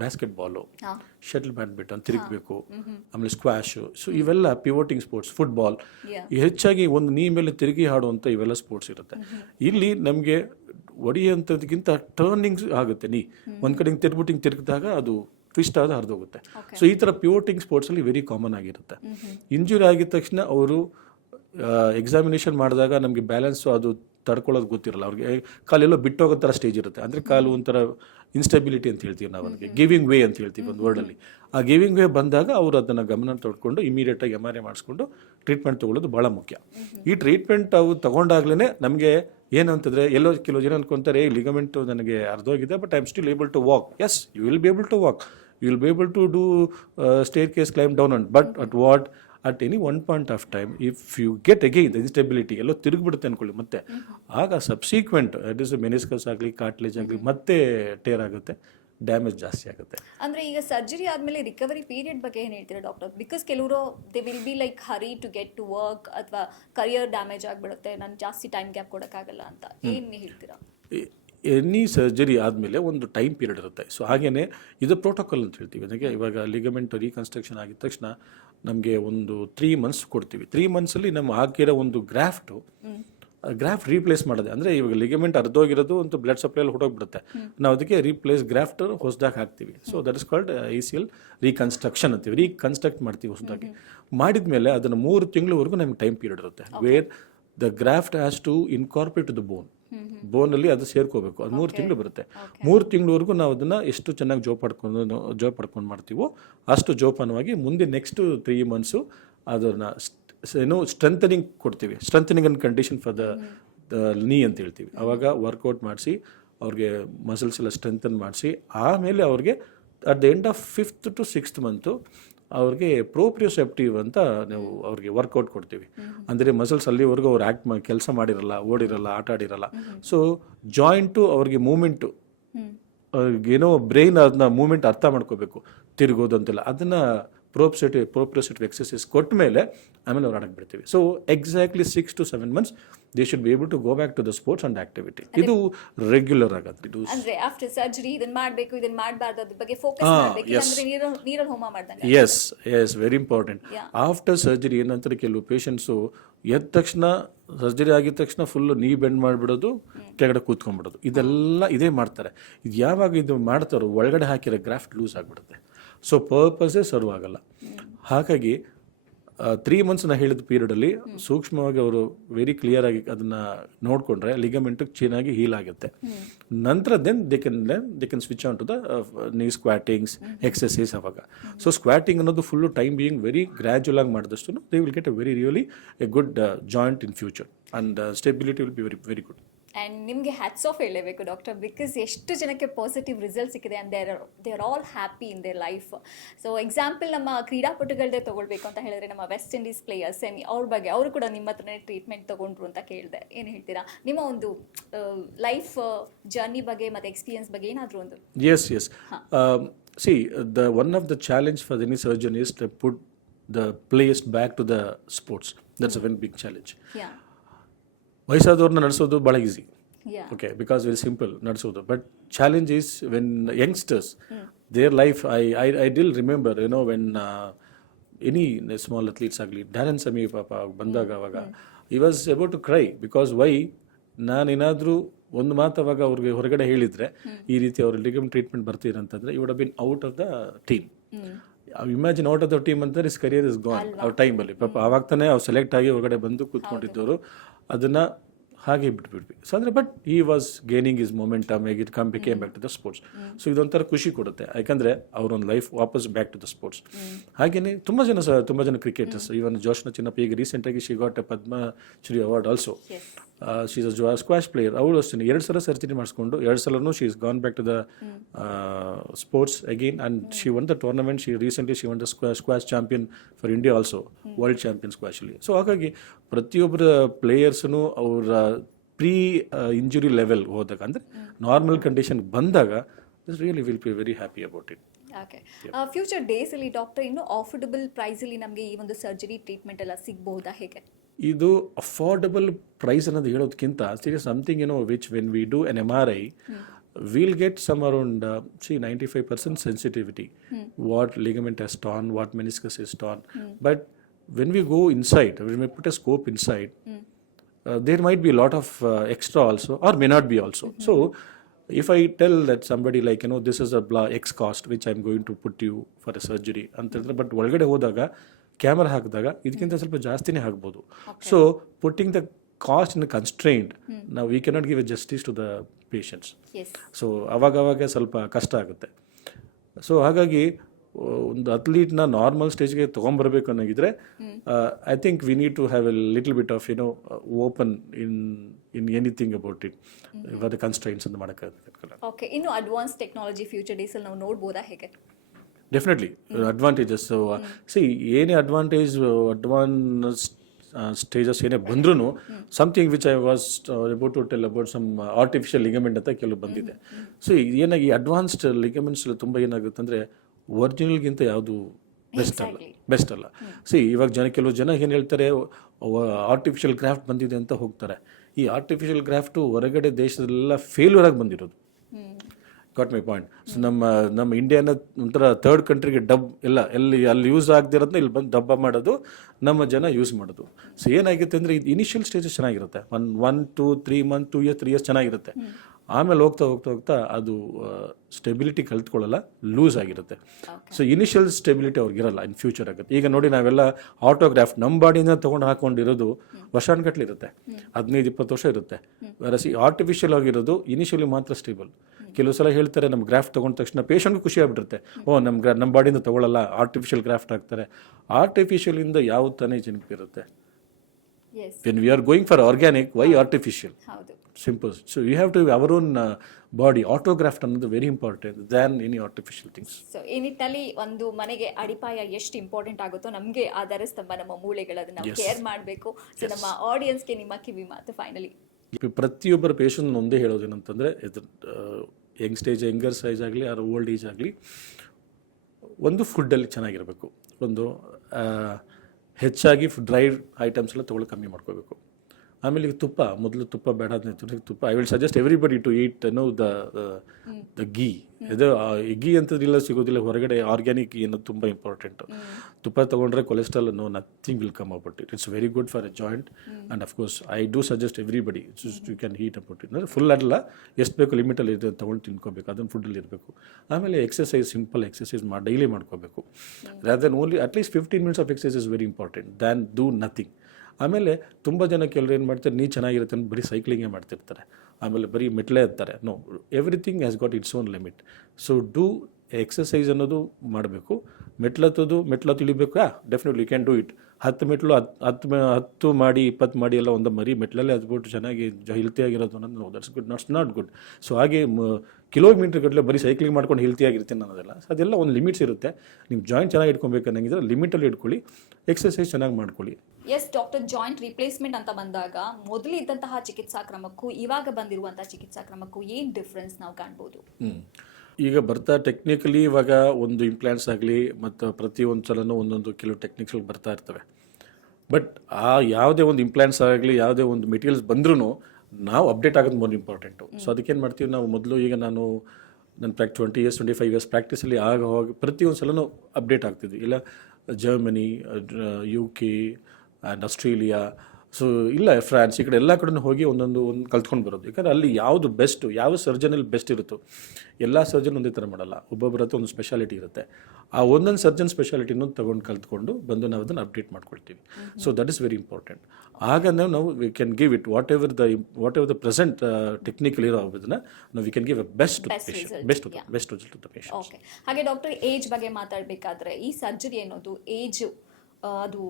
ಬ್ಯಾಸ್ಕೆಟ್ಬಾಲು, ಶಟಲ್ ಬ್ಯಾಡ್ಮಿಂಟನ್ ತಿರುಗಬೇಕು, ಆಮೇಲೆ ಸ್ಕ್ವಾಶು. ಸೊ ಇವೆಲ್ಲ ಪಿವೋಟಿಂಗ್ ಸ್ಪೋರ್ಟ್ಸ್. ಫುಟ್ಬಾಲ್ ಹೆಚ್ಚಾಗಿ ಒಂದು ನೀ ಮೇಲೆ ತಿರುಗಿ ಆಡುವಂಥ ಇವೆಲ್ಲ ಸ್ಪೋರ್ಟ್ಸ್ ಇರುತ್ತೆ. ಇಲ್ಲಿ ನಮಗೆ ಹೊಡೆಯುವಂಥದ್ಕಿಂತ ಟರ್ನಿಂಗ್ಸ್ ಆಗುತ್ತೆ. ಒಂದು ಕಡೆ ತಿರುಗಿದಾಗ ಅದು ಟ್ವಿಸ್ಟ್ ಆದ ಹರಿದೋಗುತ್ತೆ. ಸೊ ಈ ಥರ ಪಿವೋಟಿಂಗ್ ಸ್ಪೋರ್ಟ್ಸಲ್ಲಿ ವೆರಿ ಕಾಮನ್ ಆಗಿರುತ್ತೆ. ಇಂಜುರಿ ಆಗಿದ ತಕ್ಷಣ ಅವರು ಎಕ್ಸಾಮಿನೇಷನ್ ಮಾಡಿದಾಗ ನಮಗೆ ಬ್ಯಾಲೆನ್ಸು ಅದು ತಡ್ಕೊಳ್ಳೋದು ಗೊತ್ತಿರಲ್ಲ. ಅವ್ರಿಗೆ ಕಾಲೆಲ್ಲೋ ಬಿಟ್ಟೋಗೋ ಥರ ಸ್ಟೇಜ್ ಇರುತ್ತೆ. ಅಂದರೆ ಕಾಲು ಒಂಥರ ಇನ್ಸ್ಟೆಬಿಲಿಟಿ ಅಂತ ಹೇಳ್ತೀವಿ ನಾವು, ಅದಕ್ಕೆ ಗಿವಿಂಗ್ ವೇ ಅಂತ ಹೇಳ್ತೀವಿ ಒಂದು ವರ್ಡಲ್ಲಿ. ಆ ಗಿವಿಂಗ್ ವೇ ಬಂದಾಗ ಅವರು ಅದನ್ನು ಗಮನ ತೊಡ್ಕೊಂಡು ಇಮಿಡಿಯೇಟಾಗಿ MRI ಮಾಡಿಸ್ಕೊಂಡು ಟ್ರೀಟ್ಮೆಂಟ್ ತೊಗೊಳ್ಳೋದು ಭಾಳ ಮುಖ್ಯ. ಈ ಟ್ರೀಟ್ಮೆಂಟ್ ಅವು ತೊಗೊಂಡಾಗ್ಲೇ ನಮಗೆ ಏನಂತಂದರೆ ಕೆಲವು ಜನ ಅನ್ಕೊಂತಾರೆ ಲಿಗಮೆಂಟು ನನಗೆ ಅರ್ಧೋಗಿದೆ, but I am still able to walk. Yes, you will be able to walk, you will be able to do staircase climb down on, but at any one point of time if you get again the instability ಎಲ್ಲೋ ತಿರುಗಿಬಿಡುತ್ತೆ ಅನ್ಕೊಳ್ಳಿ, ಮತ್ತೆ ಆಗ ಸಬ್ಸಿಕ್ವೆಂಟ್ ಇಟ್ ಇಸ್ ಮೆನಿಸ್ಕಸ್ ಆಗಲಿ ಕಾರ್ಟಿಲೇಜ್ ಆಗಲಿ ಮತ್ತೆ ಟೇರ್ ಆಗುತ್ತೆ, ಡ್ಯಾಮೇಜ್ ಜಾಸ್ತಿ ಆಗುತ್ತೆ. ಅಂದ್ರೆ ಈಗ ಸರ್ಜರಿ ಆದ್ಮೇಲೆ ರಿಕವರಿ ಪೀರಿಯಡ್ ಬಗ್ಗೆ ಏನು ಹೇಳ್ತೀರಾ ಡಾಕ್ಟರ್? ಬಿಕಾಸ್ ಕೆಲವರು they will be like hurry to get to work, ಅಥವಾ ಕರಿಯರ್ ಡ್ಯಾಮೇಜ್ ಆಗಿಬಿಡುತ್ತೆ, ನಾನು ಜಾಸ್ತಿ ಟೈಮ್ ಗ್ಯಾಪ್ ಕೊಡೋಕ್ಕಾಗಲ್ಲ ಅಂತ, ಏನು ಹೇಳ್ತೀರಾ? ಎನಿ ಸರ್ಜರಿ ಆದಮೇಲೆ ಒಂದು ಟೈಮ್ ಪೀರಿಯಡ್ ಇರುತ್ತೆ. ಸೊ ಹಾಗೇನೆ ಇದು ಪ್ರೋಟೋಕಾಲ್ ಅಂತ ಹೇಳ್ತೀವಿ. ಅದಕ್ಕೆ ಇವಾಗ ಲಿಗಮೆಂಟ್ ರೀಕನ್ಸ್ಟ್ರಕ್ಷನ್ ಆಗಿದ ತಕ್ಷಣ ನಮಗೆ ಒಂದು 3 months ಕೊಡ್ತೀವಿ. 3 monthsಲ್ಲಿ ನಮ್ಮ ಹಾಕಿರೋ ಒಂದು ಗ್ರಾಫ್ಟ್ ರೀಪ್ಲೇಸ್ ಮಾಡೋದು. ಅಂದರೆ ಇವಾಗ ಲಿಗಮೆಂಟ್ ಅರ್ಧೋಗಿರೋದು ಒಂದು ಬ್ಲಡ್ ಸಪ್ಲೈಲಿ ಹೊಟ್ಟೋಗ್ಬಿಡುತ್ತೆ, ನಾವು ಅದಕ್ಕೆ ರೀಪ್ಲೇಸ್ ಗ್ರಾಫ್ಟ್ ಹೊಸದಾಗಿ ಹಾಕ್ತೀವಿ. So that is called ACL reconstruction ಅಂತೀವಿ. ರೀಕನ್ಸ್ಟ್ರಕ್ಟ್ ಮಾಡ್ತೀವಿ ಹೊಸದಾಗಿ. ಮಾಡಿದ ಮೇಲೆ ಅದನ್ನು 3 ತಿಂಗಳವರೆಗೂ ನಮ್ಗೆ ಟೈಮ್ ಪೀರಿಯಡ್ ಇರುತ್ತೆ, where the graft has to incorporate to the ಬೋನಲ್ಲಿ ಅದು ಸೇರ್ಕೋಬೇಕು. ಅದು 3 ತಿಂಗಳು ಬರುತ್ತೆ. 3 ತಿಂಗಳವರೆಗೂ ನಾವು ಅದನ್ನು ಎಷ್ಟು ಚೆನ್ನಾಗಿ ಜೋಪಾಡ್ಕೊಂಡು ಮಾಡ್ತೀವೋ ಅಷ್ಟು ಜೋಪಾನವಾಗಿ ಮುಂದೆ ನೆಕ್ಸ್ಟ್ 3 months ಅದನ್ನು ಸ್ಟ್ರೆಂಥನಿಂಗ್ ಕೊಡ್ತೀವಿ. Strengthening and condition for the ನೀ ಅಂತ ಹೇಳ್ತೀವಿ. ಆವಾಗ ವರ್ಕೌಟ್ ಮಾಡಿಸಿ ಅವ್ರಿಗೆ ಮಸಲ್ಸ್ ಎಲ್ಲ ಸ್ಟ್ರೆಂಥನ್ ಮಾಡಿಸಿ ಆಮೇಲೆ ಅವ್ರಿಗೆ at the end of 5th to 6th month ಅವ್ರಿಗೆ ಪ್ರೋಪ್ರಿಯೋಸೆಪ್ಟಿವ್ ಅಂತ ನಾವು ಅವ್ರಿಗೆ ವರ್ಕೌಟ್ ಕೊಡ್ತೀವಿ. ಅಂದರೆ ಮಸಲ್ಸ್ ಅಲ್ಲಿವರೆಗೂ ಅವ್ರು ಕೆಲಸ ಮಾಡಿರಲ್ಲ, ಓಡಿರಲ್ಲ, ಆಟ ಆಡಿರಲ್ಲ. ಸೊ ಜಾಯಿಂಟು ಅವ್ರಿಗೆ ಮೂಮೆಂಟು ಏನೋ ಬ್ರೈನ್ ಅದನ್ನ ಮೂಮೆಂಟ್ ಅರ್ಥ ಮಾಡ್ಕೋಬೇಕು, ತಿರುಗೋದು ಅಂತೆಲ್ಲ, ಅದನ್ನು ಪ್ರೋಪ್ರಿಯೋಸೆಪ್ಟಿವ್ ಎಕ್ಸಸೈಸ್ ಕೊಟ್ಟ ಮೇಲೆ ಆಮೇಲೆ ಅವ್ರು ಆಡಕ್ಕೆ ಬಿಡ್ತೀವಿ. So exactly 6 to 7 months they should be able to go back to the sports and activity. ಇದು ರೆಗ್ಯುಲರ್ ಆಗುತ್ತೆ. ಇದು ಅಂದ್ರೆ ಆಫ್ಟರ್ ಸರ್ಜರಿ ಇದನ್ನ ಮಾಡಬೇಕು, ಇದನ್ನ ಮಾಡಬಾರ್ದು, ಅದ್ರ ಬಗ್ಗೆ ಫೋಕಸ್ ಮಾಡಬೇಕು. ಅಂದ್ರೆ ನೀರಲ್ಲಿ ಹೋಮ ಮಾಡ್ದಂಗೆ. Yes very important. After surgery ಏನಂತಾರೆ, ಕೆಲವು ಪೇಷಂಟ್ಸು ಎದ್ದ ತಕ್ಷಣ ಸರ್ಜರಿ ಆಗಿದ ತಕ್ಷಣ ಫುಲ್ ನೀ ಬೆಂಡ್ ಮಾಡಿಬಿಡೋದು, ಕೆಳಗಡೆ ಕೂತ್ಕೊಂಡ್ಬಿಡೋದು, ಇದೆಲ್ಲ ಇದೇ ಮಾಡ್ತಾರೆ. ಇದು ಯಾವಾಗ ಇದು ಮಾಡ್ತಾರೋ ಒಳಗಡೆ ಹಾಕಿರೋ ಗ್ರಾಫ್ಟ್ ಲೂಸ್ ಆಗಿಬಿಡುತ್ತೆ. ಸೊ ಪರ್ಪಸೇ ಸರ್ವ್ ಆಗಲ್ಲ. ಹಾಗಾಗಿ 3 months ನಾ ಹೇಳಿದ ಪೀರಿಯಡಲ್ಲಿ ಸೂಕ್ಷ್ಮವಾಗಿ ಅವರು ವೆರಿ ಕ್ಲಿಯರ್ ಆಗಿ ಅದನ್ನು ನೋಡಿಕೊಂಡ್ರೆ ಲಿಗಮೆಂಟ್ ಚೆನ್ನಾಗಿ ಹೀಲ್ ಆಗುತ್ತೆ. ನಂತರ then they can switch on to the knee squattings exercise ಅವಾಗ. ಸೊ ಸ್ಕ್ವಾಟಿಂಗ್ ಅನ್ನೋದು full time being very gradual ಆಗಿ ಮಾಡಿದಷ್ಟು they will get a very really a good joint in future and stability will be very very good. And ನಿಮಗೆ ಹ್ಯಾಟ್ಸ್ ಆಫ್ ಹೇಳಬೇಕು ಡಾಕ್ಟರ್, ಬಿಕಾಸ್ ಎಷ್ಟು ಜನಕ್ಕೆ ಪಾಸಿಟಿವ್ ರಿಸಲ್ಟ್ ಸಿಕ್ಕಿದೆ and they are all happy in their life. So example ನಮ್ಮ ಕ್ರೀಡಾಪಟುಗಳದ್ದೇ ತೊಗೊಳ್ಬೇಕು ಅಂತ ಹೇಳಿದ್ರೆ ನಮ್ಮ ವೆಸ್ಟ್ ಇಂಡೀಸ್ ಪ್ಲೇಯರ್ಸ್ ಅವ್ರ ಬಗ್ಗೆ ಅವರು ಕೂಡ ನಿಮ್ಮ ಹತ್ರನೇ ಟ್ರೀಟ್ಮೆಂಟ್ ತೊಗೊಂಡ್ರು ಅಂತ ಕೇಳಿದೆ. ಏನು ಹೇಳ್ತೀರಾ ನಿಮ್ಮ ಒಂದು ಲೈಫ್ ಜರ್ನಿ ಬಗ್ಗೆ ಮತ್ತು ಎಕ್ಸ್ಪೀರಿಯನ್ಸ್ ಬಗ್ಗೆ ಏನಾದರೂ ಒಂದು? Yes, yes. See, one of the challenge for any surgeon is to put the players back to the sports. That's a very big challenge. ಯಾ ವಯಸ್ಸಾದವ್ರನ್ನ ನಡೆಸೋದು ಭಾಳ easy, yeah okay, because very simple ನಡೆಸೋದು. But challenge is when youngsters, their life, I still remember, when any small athletes ಆಗಲಿ, ಡ್ಯಾರನ್ ಸಮಿ ಪಾಪ ಬಂದಾಗ ಅವಾಗ he was about to cry because why, ನಾನೇನಾದರೂ ಒಂದು ಮಾತು ಅವಾಗ ಅವ್ರಿಗೆ ಹೊರಗಡೆ ಹೇಳಿದ್ರೆ ಈ ರೀತಿ ಅವ್ರ ಲಿಗಮೆಂಟ್ ಟ್ರೀಟ್ಮೆಂಟ್ ಬರ್ತೀರಂತಂದ್ರೆ you would have been out of the team. Imagine out of the team ಅಂತಂದ್ರೆ ಇಸ್ ಕರಿಯರ್ ಇಸ್ ಗಾನ್. ಅವ್ರ ಟೈಮಲ್ಲಿ ಪಾಪ ಆವಾಗ ತಾನೇ ಅವ್ರು ಸೆಲೆಕ್ಟ್ ಆಗಿ ಹೊರಗಡೆ ಬಂದು ಕೂತ್ಕೊಂಡಿದ್ದವರು ಅದನ್ನ ಹಾಗೆ ಬಿಟ್ಬಿಟ್ವಿ. ಸೊ ಅಂದರೆ but he was gaining his momentum, it became back to the sports. So ಇದೊಂಥರ ಖುಷಿ ಕೊಡುತ್ತೆ, ಯಾಕಂದರೆ ಅವ್ರೊಂದು ಲೈಫ್ ವಾಪಸ್ ಬ್ಯಾಕ್ ಟು ದ ಸ್ಪೋರ್ಟ್ಸ್. ಹಾಗೆಯೇ ತುಂಬ ಜನ ಕ್ರಿಕೆಟರ್ಸ್, ಇವನ್ ಜೋಶ್ನ ಚಿನ್ನಪ್ಪ ಈಗ ರೀಸೆಂಟಾಗಿ she got a Padmashri award also. She is a squash player. ಅವಳು ಅಷ್ಟೇ 2 ಸಲ ಸರ್ಜರಿ ಮಾಡಿಸ್ಕೊಂಡು 2 ಸಲನೂ she is gone back to the sports again and she won the tournament. She won the squash champion for India also, world champion ಸ್ಕ್ವಾಶಲ್ಲಿ. ಸೊ ಹಾಗಾಗಿ ಪ್ರತಿಯೊಬ್ಬರ ಪ್ಲೇಯರ್ಸ್ನು ಅವರ ಪ್ರೀ ಇಂಜುರಿ ಲೆವೆಲ್ ಹೋದಾಗ, ಅಂದರೆ ನಾರ್ಮಲ್ ಕಂಡೀಷನ್ ಬಂದಾಗ, really will be very happy about it. Okay, future ಡೇಸಲ್ಲಿ ಡಾಕ್ಟರ್ ಇನ್ನು ಅಫೋರ್ಡಬಲ್ ಪ್ರೈಸಲ್ಲಿ ನಮಗೆ ಈ ಒಂದು ಸರ್ಜರಿ ಟ್ರೀಟ್ಮೆಂಟ್ ಎಲ್ಲ ಸಿಗ್ಬಹುದಾ, ಹೇಗೆ? ಇದು ಅಫೋರ್ಡಬಲ್ ಪ್ರೈಸ್ ಅನ್ನೋದು ಹೇಳೋದಕ್ಕಿಂತ something which when we do an MRI, we'll get some around 95% sensitivity, what ligament has torn, what meniscus is torn. But when we go inside, when we put a scope inside, there might be a lot of extra also, or may not be also. So if I tell that somebody like, this is a X cost which I'm going to put you for a surgery ಅಂತಂದ್ರೆ, ಬಟ್ ಒಳಗಡೆ ಹೋದಾಗ ಕ್ಯಾಮರಾ ಹಾಕಿದಾಗ ಇದಕ್ಕಿಂತ ಸ್ವಲ್ಪ ಜಾಸ್ತಿನೇ ಆಗ್ಬೋದು. So putting the cost in constrained, ನಾವು we cannot give a justice to the patients. So ಅವಾಗ ಸ್ವಲ್ಪ ಕಷ್ಟ ಆಗುತ್ತೆ. ಸೊ ಹಾಗಾಗಿ ಒಂದು ಅಥ್ಲೀಟ್ನ ನಾರ್ಮಲ್ ಸ್ಟೇಜ್ಗೆ ತೊಗೊಂಬರ್ಬೇಕು ಅನ್ನೋಗಿದ್ರೆ, I think we need to have a little bit of open in anything about it, the constraints ಅಂತ ಮಾಡೋಕ್ಕಾಗಲ್ಲ. ಓಕೆ, ಇನ್ನು ಅಡ್ವಾನ್ಸ್ ಟೆಕ್ನಾಲಜಿ ಫ್ಯೂಚರ್ ಡೇಸಲ್ಲಿ ನಾವು ನೋಡ್ಬೋದಾ, ಹೇಗೆ? Definitely advantages. ಸಿ ಏನೇ ಅಡ್ವಾನ್ಸ್ ಸ್ಟೇಜಸ್ ಏನೇ ಬಂದ್ರೂ, something which I was about to tell about some artificial ligament ಅಂತ ಕೆಲವು ಬಂದಿದೆ. ಸೊ ಏನಾಗಿ ಅಡ್ವಾನ್ಸ್ಡ್ ಲಿಗಮೆಂಟ್ಸ್ ತುಂಬ ಏನಾಗುತ್ತೆ ಅಂದರೆ, ಒರಿಜಿನಲ್ಗಿಂತ ಯಾವುದು ಬೆಸ್ಟ್ ಅಲ್ಲ. ಸಿ ಇವಾಗ ಕೆಲವು ಜನ ಏನು ಹೇಳ್ತಾರೆ, ಆರ್ಟಿಫಿಷಿಯಲ್ ಗ್ರಾಫ್ಟ್ ಬಂದಿದೆ ಅಂತ ಹೋಗ್ತಾರೆ. ಈ ಆರ್ಟಿಫಿಷಿಯಲ್ ಗ್ರಾಫ್ಟು ಹೊರಗಡೆ ದೇಶದಲ್ಲೆಲ್ಲ ಫೇಲ್ಯೂರ್ ಆಗಿ ಬಂದಿರೋದು. Got my point. ಸೊ ನಮ್ಮ ಇಂಡಿಯಾನ ಒಂಥರ ಥರ್ಡ್ ಕಂಟ್ರಿಗೆ ಅಲ್ಲಿ ಯೂಸ್ ಆಗದಿರೋದನ್ನ ಇಲ್ಲಿ ಬಂದು ಡಬ್ಬ ಮಾಡೋದು, ನಮ್ಮ ಜನ ಯೂಸ್ ಮಾಡೋದು. ಸೊ ಏನಾಗುತ್ತೆ ಅಂದರೆ, ಇದು ಇನಿಷಿಯಲ್ ಸ್ಟೇಜಸ್ ಚೆನ್ನಾಗಿರುತ್ತೆ, 1 2 3 ಮಂತ್ 2 years 3 years ಚೆನ್ನಾಗಿರುತ್ತೆ. ಆಮೇಲೆ ಹೋಗ್ತಾ ಅದು ಸ್ಟೆಬಿಲಿಟಿ ಕಲ್ತ್ಕೊಳ್ಳಲ್ಲ, ಲೂಸ್ ಆಗಿರುತ್ತೆ. ಸೊ ಇನಿಷಿಯಲ್ ಸ್ಟೆಬಿಲಿಟಿ ಅವ್ರಿಗಿರಲ್ಲ, ಇನ್ ಫ್ಯೂಚರ್ ಆಗುತ್ತೆ. ಈಗ ನೋಡಿ, ನಾವೆಲ್ಲ ಆಟೋಗ್ರಾಫ್ಟ್ ನಮ್ಮ ಬಾಡಿಯಿಂದ ತೊಗೊಂಡು ಹಾಕೊಂಡಿರೋದು ವರ್ಷಾನ್ಗಟ್ಲೆ ಇರುತ್ತೆ, 15-20 ವರ್ಷ ಇರುತ್ತೆ. ವೆರಸ್ ಈ ಆರ್ಟಿಫಿಷಿಯಲ್ ಆಗಿರೋದು ಇನಿಷಿಯಲಿ ಮಾತ್ರ ಸ್ಟೇಬಲ್. ಕೆಲವು ಸಲ ಹೇಳ್ತಾರೆ, ನಮ್ಮ ಗ್ರಾಫ್ಟ್ ತೊಗೊಂಡ ತಕ್ಷಣ ಪೇಷಂಟ್ಗೂ ಖುಷಿ ಆಗ್ಬಿಟ್ಟಿರುತ್ತೆ, ನಮ್ಮ ಬಾಡಿಯಿಂದ ತೊಗೊಳ್ಳಲ್ಲ, ಆರ್ಟಿಫಿಷಿಯಲ್ ಗ್ರಾಫ್ಟ್ ಹಾಕ್ತಾರೆ. ಆರ್ಟಿಫಿಷಿಯಲಿಂದ ಯಾವ ತಾನೇ ಜನಕ್ಕೆ ಇರುತ್ತೆ? When we are going for organic, why artificial? Simple. So you have to our own body. Autograft ಅನ್ನೋದು very important than any artificial things. So ಈ ನಿಟ್ಟಿನಲ್ಲಿ ಒಂದು ಮನೆಗೆ ಅಡಿಪಾಯ ಎಷ್ಟು ಇಂಪಾರ್ಟೆಂಟ್ ಆಗುತ್ತೋ, ನಮಗೆ ಆಧಾರ ಸ್ತಂಭ ನಮ್ಮ ಮೂಳೆಗಳು, ಅದನ್ನ ನಾವು ಕೇರ್ ಮಾಡಬೇಕು. ಸೊ ನಮ್ಮ ಆಡಿಯನ್ಸ್ಗೆ ನಿಮ್ಮ ಕಿವಿ ಮಾತು ಫೈನಲಿ. ಪ್ರತಿಯೊಬ್ಬರ ಪೇಷಂಟ್ ಒಂದೇ ಹೇಳೋದೇನಂತಂದರೆ, ಯಂಗರ್ ಸೈಜ್ ಆಗಲಿ ಆರ್ ಓಲ್ಡ್ ಏಜ್ ಆಗಲಿ, ಒಂದು ಫುಡ್ಡಲ್ಲಿ ಚೆನ್ನಾಗಿರಬೇಕು. ಒಂದು ಹೆಚ್ಚಾಗಿ ಡ್ರೈ ಐಟಮ್ಸ್ ಎಲ್ಲ ತೊಗೊಳ್ಳೋ ಕಮ್ಮಿ ಮಾಡ್ಕೋಬೇಕು. ಆಮೇಲೆ ಈಗ ಮೊದಲು ತುಪ್ಪ ಬೇಡ, ತುಪ್ಪ I will suggest everybody to eat the ghee. ಇದು ಗೀ ಅಂತದಿಲ್ಲ, ಸಿಗೋದಿಲ್ಲ ಹೊರಗಡೆ. ಆರ್ಗ್ಯಾನಿಕ್ ಗೀ ಅನ್ನೋದು ತುಂಬ ಇಂಪಾರ್ಟೆಂಟು. ತುಪ್ಪ ತೊಗೊಂಡ್ರೆ cholesterol nothing will come about it. It's very good for a joint. And of course I do suggest everybody you can eat about it. ಅಂದರೆ ಫುಲ್ ಅಲ್ಲ, ಎಷ್ಟು ಬೇಕು ಲಿಮಿಟಲ್ಲಿ ಇದೆ ತೊಗೊಂಡು ತಿನ್ಕೋಬೇಕು, ಅದನ್ನು ಫುಡ್ಡಲ್ಲಿ ಇರಬೇಕು. ಆಮೇಲೆ ಎಕ್ಸಸೈಸ್, ಸಿಂಪಲ್ ಎಕ್ಸಸೈಸ್ ಡೈಲಿ ಮಾಡ್ಕೋಬೇಕು. Rather only at least 15 minutes of exercise is very important than do nothing. ಆಮೇಲೆ ತುಂಬ ಜನ ಕೆಲವರು ಏನು ಮಾಡ್ತಾರೆ, ನೀ ಚೆನ್ನಾಗಿರುತ್ತೆ ಅಂತ ಬರೀ ಸೈಕ್ಲಿಂಗೇ ಮಾಡ್ತಿರ್ತಾರೆ, ಆಮೇಲೆ ಬರೀ ಮೆಟ್ಲೆ ಇರ್ತಾರೆ. No, everything has got its own limit. So do exercise ಅನ್ನೋದು ಮಾಡಬೇಕು. ಮೆಟ್ಲತ್ತು ಇಳಿಬೇಕು, definitely you can do it. 10 ಮೆಟ್ಲು 10 ಮಾಡಿ 20 ಮಾಡಿ ಎಲ್ಲ ಒಂದು ಮರಿ ಮೆಟ್ಲಲ್ಲೇ ಹತ್ಬಿಟ್ಟು ಚೆನ್ನಾಗಿ ಹೆಲ್ತಿ ಆಗಿರೋದು ಅನ್ನೋದು that's good, not good. So ಹಾಗೆ ಕಿಲೋಮೀಟರ್ ಗಟ್ಟಲೆ ಬರೀ ಸೈಕ್ಲಿಂಗ್ ಮಾಡ್ಕೊಂಡು ಹೆಲ್ತಿ ಆಗಿರ್ತೀನಿ ಅನ್ನೋದೆಲ್ಲ. ಸೊ ಅದೆಲ್ಲ ಒಂದು ಲಿಮಿಟ್ಸ್ ಇರುತ್ತೆ. ನೀವು ಜಾಯಿಂಟ್ ಚೆನ್ನಾಗಿ ಇಟ್ಕೊಬೇಕು ಅನ್ನಂಗಿದ್ರೆ ಲಿಮಿಟಲ್ಲಿ ಇಟ್ಕೊಳ್ಳಿ, ಎಕ್ಸಸೈಸ್ ಚೆನ್ನಾಗಿ ಮಾಡ್ಕೊಳ್ಳಿ. ಎಸ್ ಡಾಕ್ಟರ್, ಜಾಯಿಂಟ್ ರಿಪ್ಲೇಸ್ಮೆಂಟ್ ಅಂತ ಬಂದಾಗ ಮೊದಲಿದ್ದಂತಹ ಚಿಕಿತ್ಸಾ ಕ್ರಮಕ್ಕೂ ಇವಾಗ ಬಂದಿರುವಂತಹ ಚಿಕಿತ್ಸಾ ಕ್ರಮಕ್ಕೂ ಏನು ಡಿಫ್ರೆನ್ಸ್ ನಾವು ಕಾಣ್ಬೋದು? ಈಗ ಬರ್ತಾ ಟೆಕ್ನಿಕಲಿ ಇವಾಗ ಒಂದು ಇಂಪ್ಲಾಂಟ್ಸ್ ಆಗಲಿ ಮತ್ತು ಪ್ರತಿಯೊಂದು ಸಲನೂ ಒಂದೊಂದು ಕೆಲವು ಟೆಕ್ನಿಕ್ಸ್ಗಳು ಬರ್ತಾ ಇರ್ತವೆ. ಬಟ್ ಆ ಯಾವುದೇ ಒಂದು ಇಂಪ್ಲಾಂಟ್ಸ್ ಆಗಲಿ ಯಾವುದೇ ಒಂದು ಮೆಟೀರಿಯಲ್ಸ್ ಬಂದ್ರೂ ನಾವು ಅಪ್ಡೇಟ್ ಆಗೋದು ಮೋರ್ ಇಂಪಾರ್ಟೆಂಟು. ಸೊ ಅದಕ್ಕೇನು ಮಾಡ್ತೀವಿ ನಾವು ಮೊದಲು, ಈಗ ನಾನು ನನ್ನ 20 ಇಯರ್ಸ್ 25 ಇಯರ್ಸ್ ಪ್ರಾಕ್ಟೀಸಲ್ಲಿ ಹೋಗಿ ಪ್ರತಿಯೊಂದು ಸಲನೂ ಅಪ್ಡೇಟ್ ಆಗ್ತಿದ್ವಿ. ಇಲ್ಲ Germany, UK and Australia, so ಇಲ್ಲ ಫ್ರಾನ್ಸ್, ಈ ಕಡೆ ಎಲ್ಲ ಕಡೆ ಹೋಗಿ ಒಂದು ಕಲ್ತ್ಕೊಂಡು ಬರೋದು. ಯಾಕಂದರೆ ಅಲ್ಲಿ ಯಾವುದು ಬೆಸ್ಟು, ಯಾವ ಸರ್ಜನಲ್ಲಿ ಬೆಸ್ಟ್ ಇರುತ್ತೋ. ಎಲ್ಲ ಸರ್ಜನ್ ಒಂದೇ ಥರ ಮಾಡಲ್ಲ, ಒಬ್ಬೊಬ್ಬರ ಹತ್ರ ಒಂದು ಸ್ಪೆಷಾಲಿಟಿ ಇರುತ್ತೆ. ಆ ಒಂದೊಂದು ಸರ್ಜನ್ ಸ್ಪೆಷಾಲಿಟಿನೂ ಕಲ್ತ್ಕೊಂಡು ಬಂದು ನಾವು ಅದನ್ನು ಅಪ್ಡೇಟ್ ಮಾಡ್ಕೊಳ್ತೀವಿ. So that is very important. ಆಗ ನಾವು we can give it whatever the present technical ಇರೋ ಅದನ್ನು ನಾವು we can give best result to the patient. Okay. ಹಾಗೆ ಡಾಕ್ಟರ್, ಏಜ್ ಬಗ್ಗೆ ಮಾತಾಡಬೇಕಾದ್ರೆ ಈ ಸರ್ಜರಿ ಅನ್ನೋದು ಏಜ್ ಅದು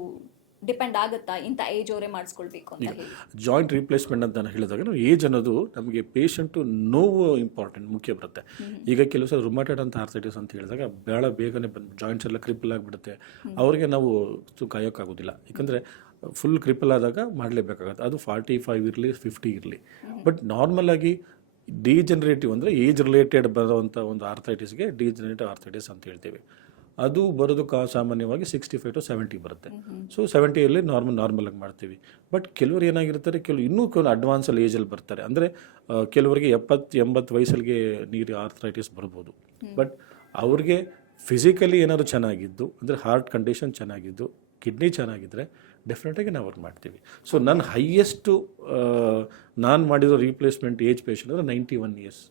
ಡಿಪೆಂಡ್ ಆಗುತ್ತಾ? ಇಂಥ ಏಜ್ ಅವರೇ ಮಾಡಿಸ್ಕೊಳ್ಬೇಕು ಅಂತ ಹೇಳಿ ಜಾಯಿಂಟ್ ರಿಪ್ಲೇಸ್ಮೆಂಟ್ ಅಂತ ನಾನು ಹೇಳಿದಾಗ ನಾವು ಏಜ್ ಅನ್ನೋದು ನಮಗೆ ಪೇಷಂಟು ನೋವು ಇಂಪಾರ್ಟೆಂಟ್ ಮುಖ್ಯ ಬರುತ್ತೆ. ಈಗ ಕೆಲವು ಸಲ ರುಮಾಟೆಡ್ ಅಂತ ಆರ್ಥೈಟಿಸ್ ಅಂತ ಹೇಳಿದಾಗ ಭಾಳ ಬೇಗನೆ ಜಾಯಿಂಟ್ಸ್ ಎಲ್ಲ ಕ್ರಿಪಲ್ ಆಗಿಬಿಡುತ್ತೆ. ಅವ್ರಿಗೆ ನಾವು ಕಾಯೋಕ್ಕಾಗೋದಿಲ್ಲ, ಯಾಕಂದರೆ ಫುಲ್ ಕ್ರಿಪಲ್ ಆದಾಗ ಮಾಡಲೇಬೇಕಾಗತ್ತೆ. ಅದು 45 ಇರಲಿ 50 ಇರಲಿ. ಬಟ್ ನಾರ್ಮಲ್ ಆಗಿ ಡಿಜನರೇಟಿವ್ ಅಂದರೆ ಏಜ್ ರಿಲೇಟೆಡ್ ಬರೋವಂಥ ಒಂದು ಆರ್ಥೈಟಿಸ್ಗೆ ಡಿಜನರೇಟಿವ್ ಆರ್ಥೈಟಿಸ್ ಅಂತ ಹೇಳ್ತೀವಿ. ಅದು ಬರೋದು ಸಾಮಾನ್ಯವಾಗಿ 65 to 70 ಬರುತ್ತೆ. ಸೊ 70ಯಲ್ಲಿ ನಾರ್ಮಲ್ ಆಗಿ ಮಾಡ್ತೀವಿ. ಬಟ್ ಕೆಲವರು ಏನಾಗಿರ್ತಾರೆ, ಇನ್ನೂ ಅಡ್ವಾನ್ಸಲ್ಲಿ ಏಜಲ್ಲಿ ಬರ್ತಾರೆ. ಅಂದರೆ ಕೆಲವರಿಗೆ 70-80 ವಯಸ್ಸಲ್ಲಿಗೆ ನೀರು ಆರ್ಥರೈಟಿಸ್ ಬರ್ಬೋದು. ಬಟ್ ಅವ್ರಿಗೆ ಫಿಸಿಕಲಿ ಏನಾದ್ರು ಚೆನ್ನಾಗಿದ್ದು, ಅಂದರೆ ಹಾರ್ಟ್ ಕಂಡೀಷನ್ ಚೆನ್ನಾಗಿದ್ದು, ಕಿಡ್ನಿ ಚೆನ್ನಾಗಿದ್ದರೆ ಡೆಫಿನೆಟಾಗಿ ನಾವು ಅವ್ರು ಮಾಡ್ತೀವಿ. ಸೊ ನನ್ನ ಹೈಯೆಸ್ಟು ನಾನು ಮಾಡಿರೋ ರೀಪ್ಲೇಸ್ಮೆಂಟ್ ಏಜ್ ಪೇಷಂಟ್ ಅಂದರೆ 91 ಇಯರ್ಸ್.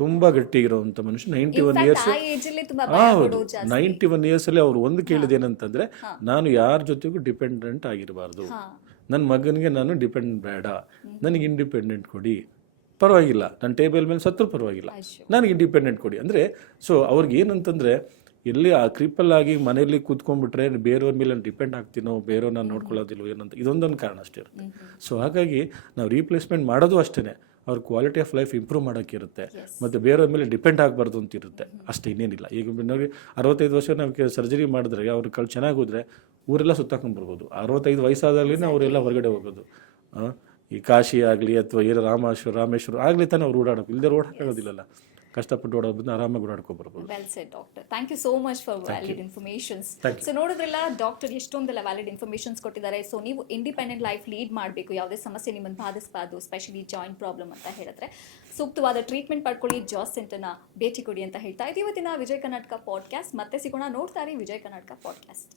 ತುಂಬ ಗಟ್ಟಿ ಇರೋವಂಥ ಮನುಷ್ಯ 91 ಇಯರ್ಸ್. 91 ಇಯರ್ಸಲ್ಲಿ ಅವ್ರು ಒಂದು ಕೇಳಿದೇನಂತಂದರೆ, ನಾನು ಯಾರ ಜೊತೆಗೂ ಡಿಪೆಂಡೆಂಟ್ ಆಗಿರಬಾರ್ದು, ನನ್ನ ಮಗನಿಗೆ ನಾನು ಡಿಪೆಂಡೆಂಟ್ ಬೇಡ, ನನಗೆ ಇಂಡಿಪೆಂಡೆಂಟ್ ಕೊಡಿ, ಪರವಾಗಿಲ್ಲ ನನ್ನ ಟೇಬಲ್ ಮೇಲೆ ಸತ್ರು ಪರವಾಗಿಲ್ಲ, ನನಗೆ ಇಂಡಿಪೆಂಡೆಂಟ್ ಕೊಡಿ. ಅಂದರೆ ಸೊ ಅವ್ರಿಗೆ ಏನಂತಂದರೆ, ಎಲ್ಲಿ ಆ ಕ್ರಿಪಲ್ ಆಗಿ ಮನೆಯಲ್ಲಿ ಕೂತ್ಕೊಂಡ್ಬಿಟ್ರೆ ಬೇರೆಯವ್ರ ಮೇಲೆ ಡಿಪೆಂಡ್ ಆಗ್ತೀನೋ, ಬೇರೆಯವ್ರು ನಾನು ನೋಡ್ಕೊಳ್ಳೋದಿಲ್ಲ ಏನಂತ ಇದೊಂದೊಂದು ಕಾರಣ ಅಷ್ಟೇ ಇರುತ್ತೆ. ಸೊ ಹಾಗಾಗಿ ನಾವು ರೀಪ್ಲೇಸ್ಮೆಂಟ್ ಮಾಡೋದು ಅಷ್ಟೇ, ಅವ್ರ ಕ್ವಾಲಿಟಿ ಆಫ್ ಲೈಫ್ ಇಂಪ್ರೂವ್ ಮಾಡೋಕ್ಕಿರುತ್ತೆ, ಮತ್ತು ಬೇರೆಯವ್ರ ಮೇಲೆ ಡಿಪೆಂಡ್ ಆಗಬಾರ್ದು ಅಂತ ಇರುತ್ತೆ ಅಷ್ಟೇ, ಇನ್ನೇನಿಲ್ಲ. ಈಗ ನೋಡಿ 65 ವರ್ಷ ನಾವು ಸರ್ಜರಿ ಮಾಡಿದ್ರೆ ಅವ್ರ ಕళ్ళు ಚೆನ್ನಾಗಿ ಹೋದರೆ ಊರೆಲ್ಲ ಸುತ್ತಾಕೊಂಡು ಬರ್ಬೋದು. 65 ವಯಸ್ಸಾದಾಗಲೇ ಅವರೆಲ್ಲ ಹೊರಗಡೆ ಹೋಗೋದು. ಈ ಕಾಶಿ ಆಗಲಿ ಅಥವಾ ರಾಮೇಶ್ವರ ಆಗಲಿ ತಾನೇ ಅವ್ರು ಓಡಾಡೋದು, ಇಲ್ಲದೆ ಓಡಾಡೋದಿಲ್ಲಲ್ಲ. ಕಷ್ಟಪಟ್ಟು ಓಡೋದನ್ನ ಆರಾಮಾಗಿ ಓಡಾಡ್ಕೊಬರ್ಬೋದು. Well said doctor, thank you so much for valid informations. So ನೋಡಿದ್ರಲ್ಲ ಡಾಕ್ಟರ್ ಎಷ್ಟೊಂದೆಲ್ಲ ವ್ಯಾಲಿಡ್ ಇನ್ಫಾರ್ಮೇಷನ್ಸ್ ಕೊಟ್ಟಿದ್ದಾರೆ. ಸೊ ನೀವು ಇಂಡಿಪೆಂಡೆಂಟ್ ಲೈಫ್ ಲೀಡ್ ಮಾಡಬೇಕು, ಯಾವುದೇ ಸಮಸ್ಯೆ ನಿಮ್ಮನ್ನು ಬಾಧಿಸಬಾರ್ದು, ಸ್ಪೆಷಲಿ ಜಾಯಿಂಟ್ ಪ್ರಾಬ್ಲಮ್ ಅಂತ ಹೇಳಿದ್ರೆ ಸೂಕ್ತವಾದ ಟ್ರೀಟ್ಮೆಂಟ್ ಪಡ್ಕೊಳ್ಳಿ, ಜಾಸ್ ಸೆಂಟರ್ನ ಭೇಟಿ ಕೊಡಿ ಅಂತ ಹೇಳ್ತಾ ಇದ್ದೀವಿ. ಇವತ್ತಿನ ವಿಜಯ ಕರ್ನಾಟಕ ಪಾಡ್ಕಾಸ್ಟ್ ಮತ್ತೆ ಸಿಗೋಣ. ನೋಡ್ತಾರೆ ವಿಜಯ ಕರ್ನಾಟಕ ಪಾಡ್ಕಾಸ್ಟ್.